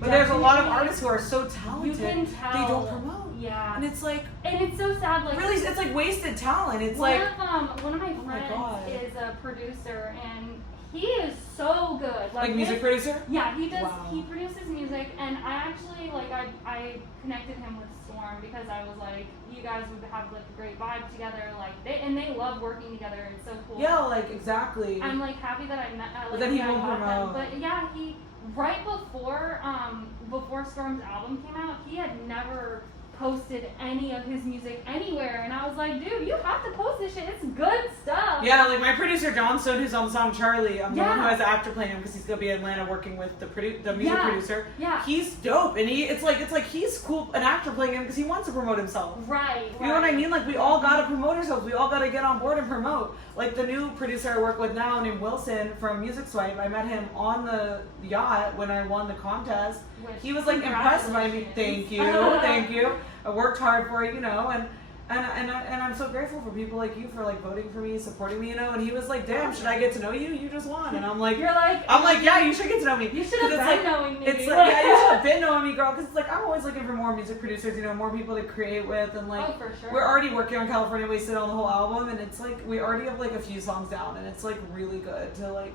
But there's a lot of artists who are so talented, You can tell. they don't promote. Yeah. And it's like, and it's so sad. Like really, it's like wasted talent. It's one like, of my oh my friends God. is a producer, and he is so good. like music producer? Yeah, he does. Wow. He produces music, and I actually like I connected him with Storm because I was like, you guys would have like a great vibe together. Like they love working together. It's so cool. Yeah, like exactly. I'm like happy that I met. But then he I won't got them. promote. But yeah, he right before Storm's album came out, he had never posted any of his music anywhere, and I was like, dude, you have to post this shit. It's good stuff. Yeah, like my producer John Stone, who's on the song Charlie, the one who Yeah. has the actor playing him because he's gonna be in Atlanta working with the music Yeah. producer. Yeah. He's dope, and it's like he's cool, an actor playing him because he wants to promote himself. Right. You know what I mean? Like we all gotta promote ourselves. We all gotta get on board and promote. Like the new producer I work with now, named Wilson from Music Swipe. I met him on the yacht when I won the contest. Which, He was like impressed by me. Thank you, thank you. I worked hard for it, you know, and I'm so grateful for people like you for like voting for me, supporting me, you know. And he was like, "Damn, should I get to know you? You just won." And I'm like, You're like, I'm like, yeah, you should get to know me. You should have been like, knowing me. It's like, yeah, you should have been knowing me, girl. Because it's like I'm always looking for more music producers, you know, more people to create with, and like Oh, for sure. we're already working on California Wasted on the whole album, and it's like we already have like a few songs down, and it's like really good to like.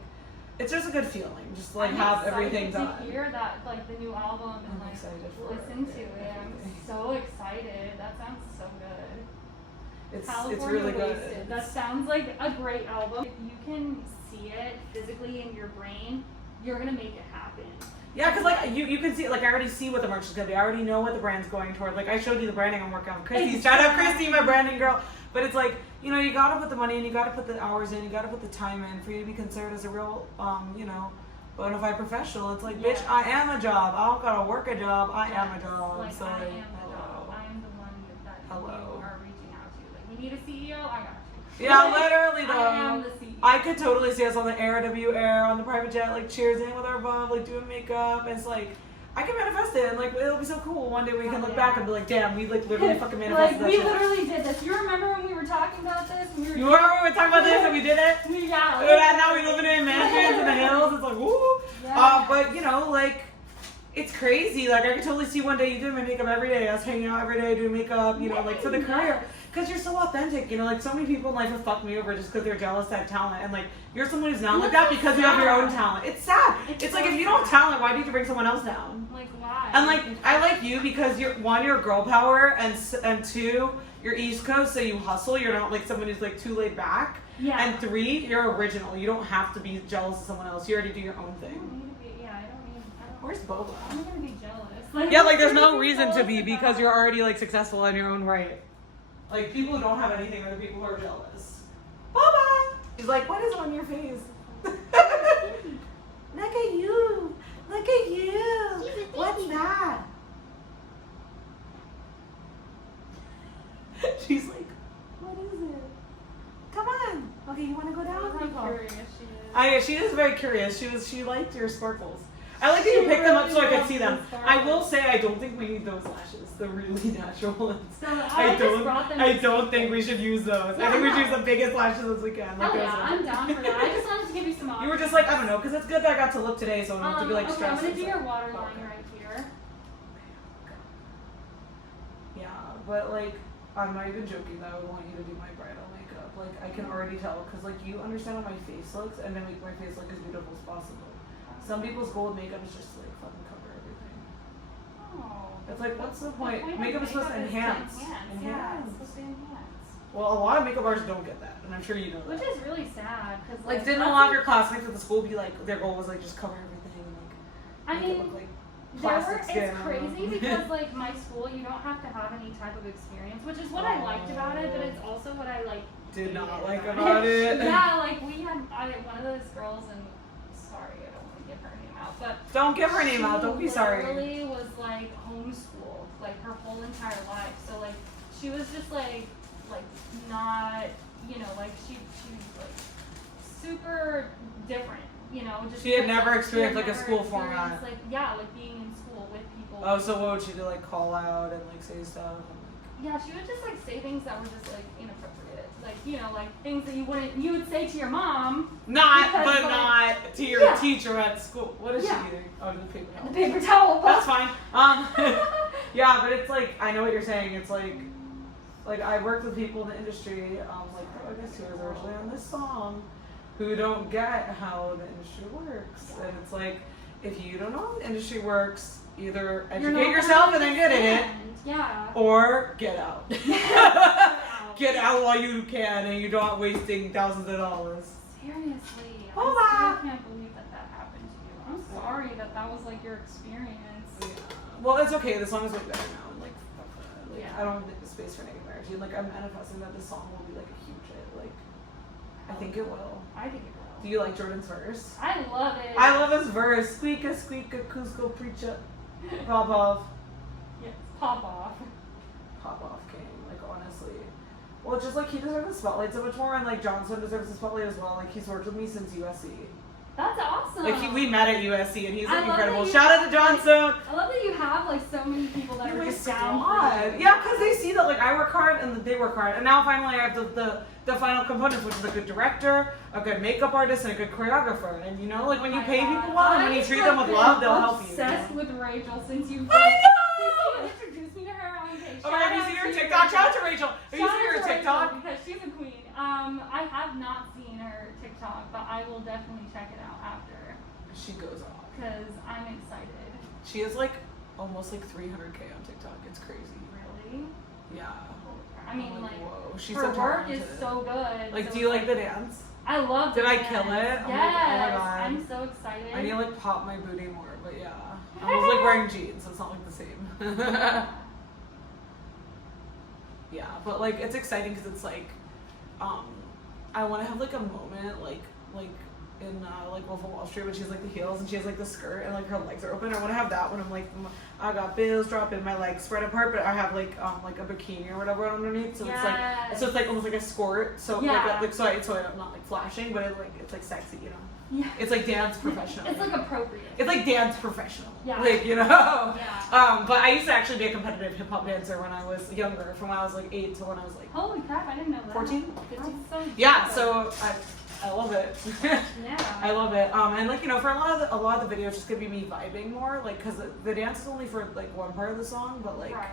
It's just a good feeling, just to like I'm have excited everything done. to hear that, like the new album, and I'm like excited for listen it. to it. I'm so excited. That sounds so good. It's California really good. Wasted. That sounds like a great album. If you can see it physically in your brain, you're gonna make it happen. Yeah, because like you can see, like I already see what the merch is gonna be. I already know what the brand's going toward. Like I showed you the branding I'm working on. Christy, shout out Christy, my branding girl. But it's like, you know, you gotta put the money in, you gotta put the hours in, you gotta put the time in for you to be considered as a real, you know, bona fide professional. It's like, bitch, I am a job. I don't gotta work a job. I am a job. Like So I am like, the job. I am the one that Hello. you are reaching out to. Like you need a CEO, I got you. yeah, literally though. I am the CEO. I could totally see us on the Air on the private jet, like cheersing with our bub, like doing makeup. And it's like, I can manifest it, and like it'll be so cool. One day we can look back and be like, damn, we like literally fucking manifested Like that we shit. literally did this. You remember when we were talking about this? You remember we were talking about this and we did it? Yeah. And now we live in mansions in the hills. It's like, woo. Yeah. But you know, like, it's crazy. Like I could totally see one day you doing my makeup every day. Us hanging out every day doing makeup. You know, like for the career. Because you're so authentic, you know, like so many people in life have fucked me over just because they're jealous that talent, and like you're someone who's not like that because you have your own talent. It's sad. It's like if you don't have talent, why do you have to bring someone else down? Like why? And like I like you because you're one, you're girl power, and two, you're East Coast, so you hustle. You're not like someone who's like too laid back. Yeah. And three, you're original. You don't have to be jealous of someone else. You already do your own I thing. don't need to be. Yeah, I don't. Where's Boba? I'm not gonna be jealous. Yeah, like there's no reason to be because you're already like successful in your own right. Like people who don't have anything are the people who are jealous. Boba! He's like, what is on your face? Look at you. Look at you. What's that? She's like, what is it? Come on. Okay, you want to go down? How curious she is. Yeah, she is very curious. She liked your sparkles. I like that you She picked them up really so I could loves see them. the stars. I will say I don't think we need those lashes. The really natural ones. So I just brought them. I don't think we should use those. Yeah, I think we no. should use the biggest lashes as we can. Hell Like yeah, those I'm down for that. I just wanted to give you some options. You were just like, I don't know, because it's good that I got to look today, so I don't have to be like okay, stressed. I'm gonna do and your stuff. waterline right here. Yeah, but like, I'm not even joking that I would want you to do my bridal makeup. Like, I can already tell, because like, you understand how my face looks, and then make my face look as beautiful as possible. Some people's goal with makeup is just to like fucking cover everything. Oh. It's like, what's the point? of Makeup is supposed to enhance. Yeah, it's supposed to enhance. Well, a lot of makeup artists don't get that, and I'm sure you know Which that. is really sad, because Like, didn't a lot of your classmates at the school be like, their goal was like just cover everything and like I make it mean, look like there were, plastic skin? it's crazy because like my school, you don't have to have any type of experience, which is what I liked about it, but it's also what I like Did not hated like about it. Yeah, like we had one of those girls, and sorry, I don't want to give her name out, but Don't give her name out. Don't be sorry. She literally was like homeschooled like her whole entire life, so like she was just like not, you know, like she's like super different, you know. Just She had because, never like, experienced, she had like, a never school experienced, format. Like yeah, like being in school with people. Oh, so what would she do? Like call out and like say stuff? And, Yeah, she would just like say things that were just like inappropriate, like you know, like things that you would say to your mom. Not, Because, but like, not to your yeah. teacher at school. What is Yeah. she eating? Oh, the paper towel. The paper towel. That's fine. Yeah, but it's like, I know what you're saying. It's like I worked with people in the industry, like I guess who was originally on this song, who don't get how the industry works. And it's like, if you don't know how the industry works, either You're not educate yourself gonna and then get in it, understand. Yeah. or get out. Get out while you can, and you're not wasting thousands of dollars. Seriously, Boba. I still can't believe that happened to you. I'm sorry that was like your experience. Yeah. Well, it's okay. The song is way better now. I'm like, fuck that. Like, Yeah. I don't have the space for negative energy. Like, I'm manifesting that this song will be like a huge hit. Like, I think it will. I think it will. Do you like Jordan's verse? I love it. I love his verse. Squeaka, squeaka, Cusco preacher. Pop off. Yes, pop off. Pop off king. Like, honestly. Well, it's just like he deserves the spotlight so much more, and like Johnson deserves the spotlight as well. Like, he's worked with me since USC. That's awesome. Like, we met at USC, and he's I like love incredible. that you- Shout out to Johnson. I love that you have like so many people that You're are my just down squad. for you. Yeah, because they see that like I work hard and that they work hard, and now finally I have the final components, which is a good director, a good makeup artist, and a good choreographer. And you know, like when you Oh my pay God. people well and when you treat them with love, they'll help you. Obsessed with Rachel since you. I know! Introduced me to her on page. Oh my God, have you seen her TikTok? Shout out to Rachel. Have you seen her TikTok? Because she's a queen. I have not seen her TikTok, but I will definitely check it out after She goes off. because I'm excited. She is like almost like 300K on TikTok. It's crazy. Really? Yeah. I mean, I'm like, whoa. She's her so work talented. is so good. Like, so do you it's like the dance? I love. Did the I dance. kill it? Yes. Oh my God. I'm so excited. I need to like pop my booty more, but yeah. I was like wearing jeans, so it's not like the same. Yeah, but like it's exciting because it's like, I want to have like a moment like in like Wolf of Wall Street when she's like the heels and she has like the skirt and like her legs are open. I want to have that when I'm like I got bills dropping, my legs spread apart, but I have like a bikini or whatever underneath, so Yes. it's like almost like a skirt. So Yeah. so I'm not like flashing, but it's like sexy, you know. Yeah. It's like dance professional. It's like appropriate. It's like dance professional. Yeah. Like, you know? Yeah. But I used to actually be a competitive hip hop dancer when I was younger, from when I was like 8 to when I was like Holy crap! I didn't know that. 14, That's 15. so Yeah, good. so I love it. Yeah. I love it. And like, you know, for a lot of the videos, it's just gonna be me vibing more, like, cause the dance is only for like one part of the song, but like Right.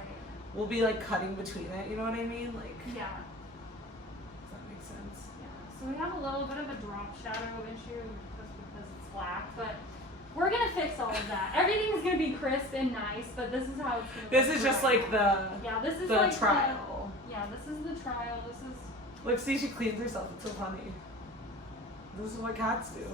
we'll be like cutting between it. You know what I mean? Like, Yeah. does that make sense? Yeah. So we have a little bit of a drop shadow issue just because it's black, but we're gonna fix all of that. Everything's gonna be crisp and nice, but this is how it's gonna. This look is just right like now. Yeah, this is the like trial. Yeah, this is the trial. This is. Look, see, she cleans herself. It's so funny. This is what cats do.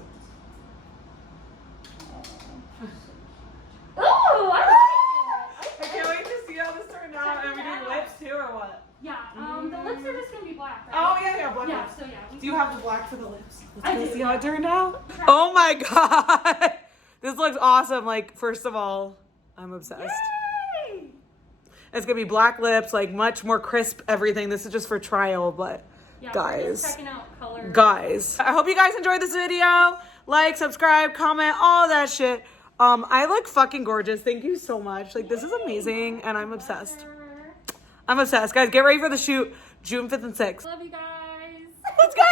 Oh, I like it. I can't wait to see how this turned out. And we do lips too, or what? Yeah. The lips are just gonna be black, right? Oh yeah, black Yeah. lips. So yeah. Do you have the black for the lips? Let's I go do. see how it turned out. Oh my god, this looks awesome. Like, first of all, I'm obsessed. Yay! It's gonna be black lips, like much more crisp everything. This is just for trial, but Yeah, we're guys, just checking out color. guys, I hope you guys enjoyed this video. Like, subscribe, comment, all that shit. I look fucking gorgeous. Thank you so much. Like, this is amazing, and I'm obsessed. I'm obsessed. Guys, get ready for the shoot June 5th and 6th. Love you guys. Let's go,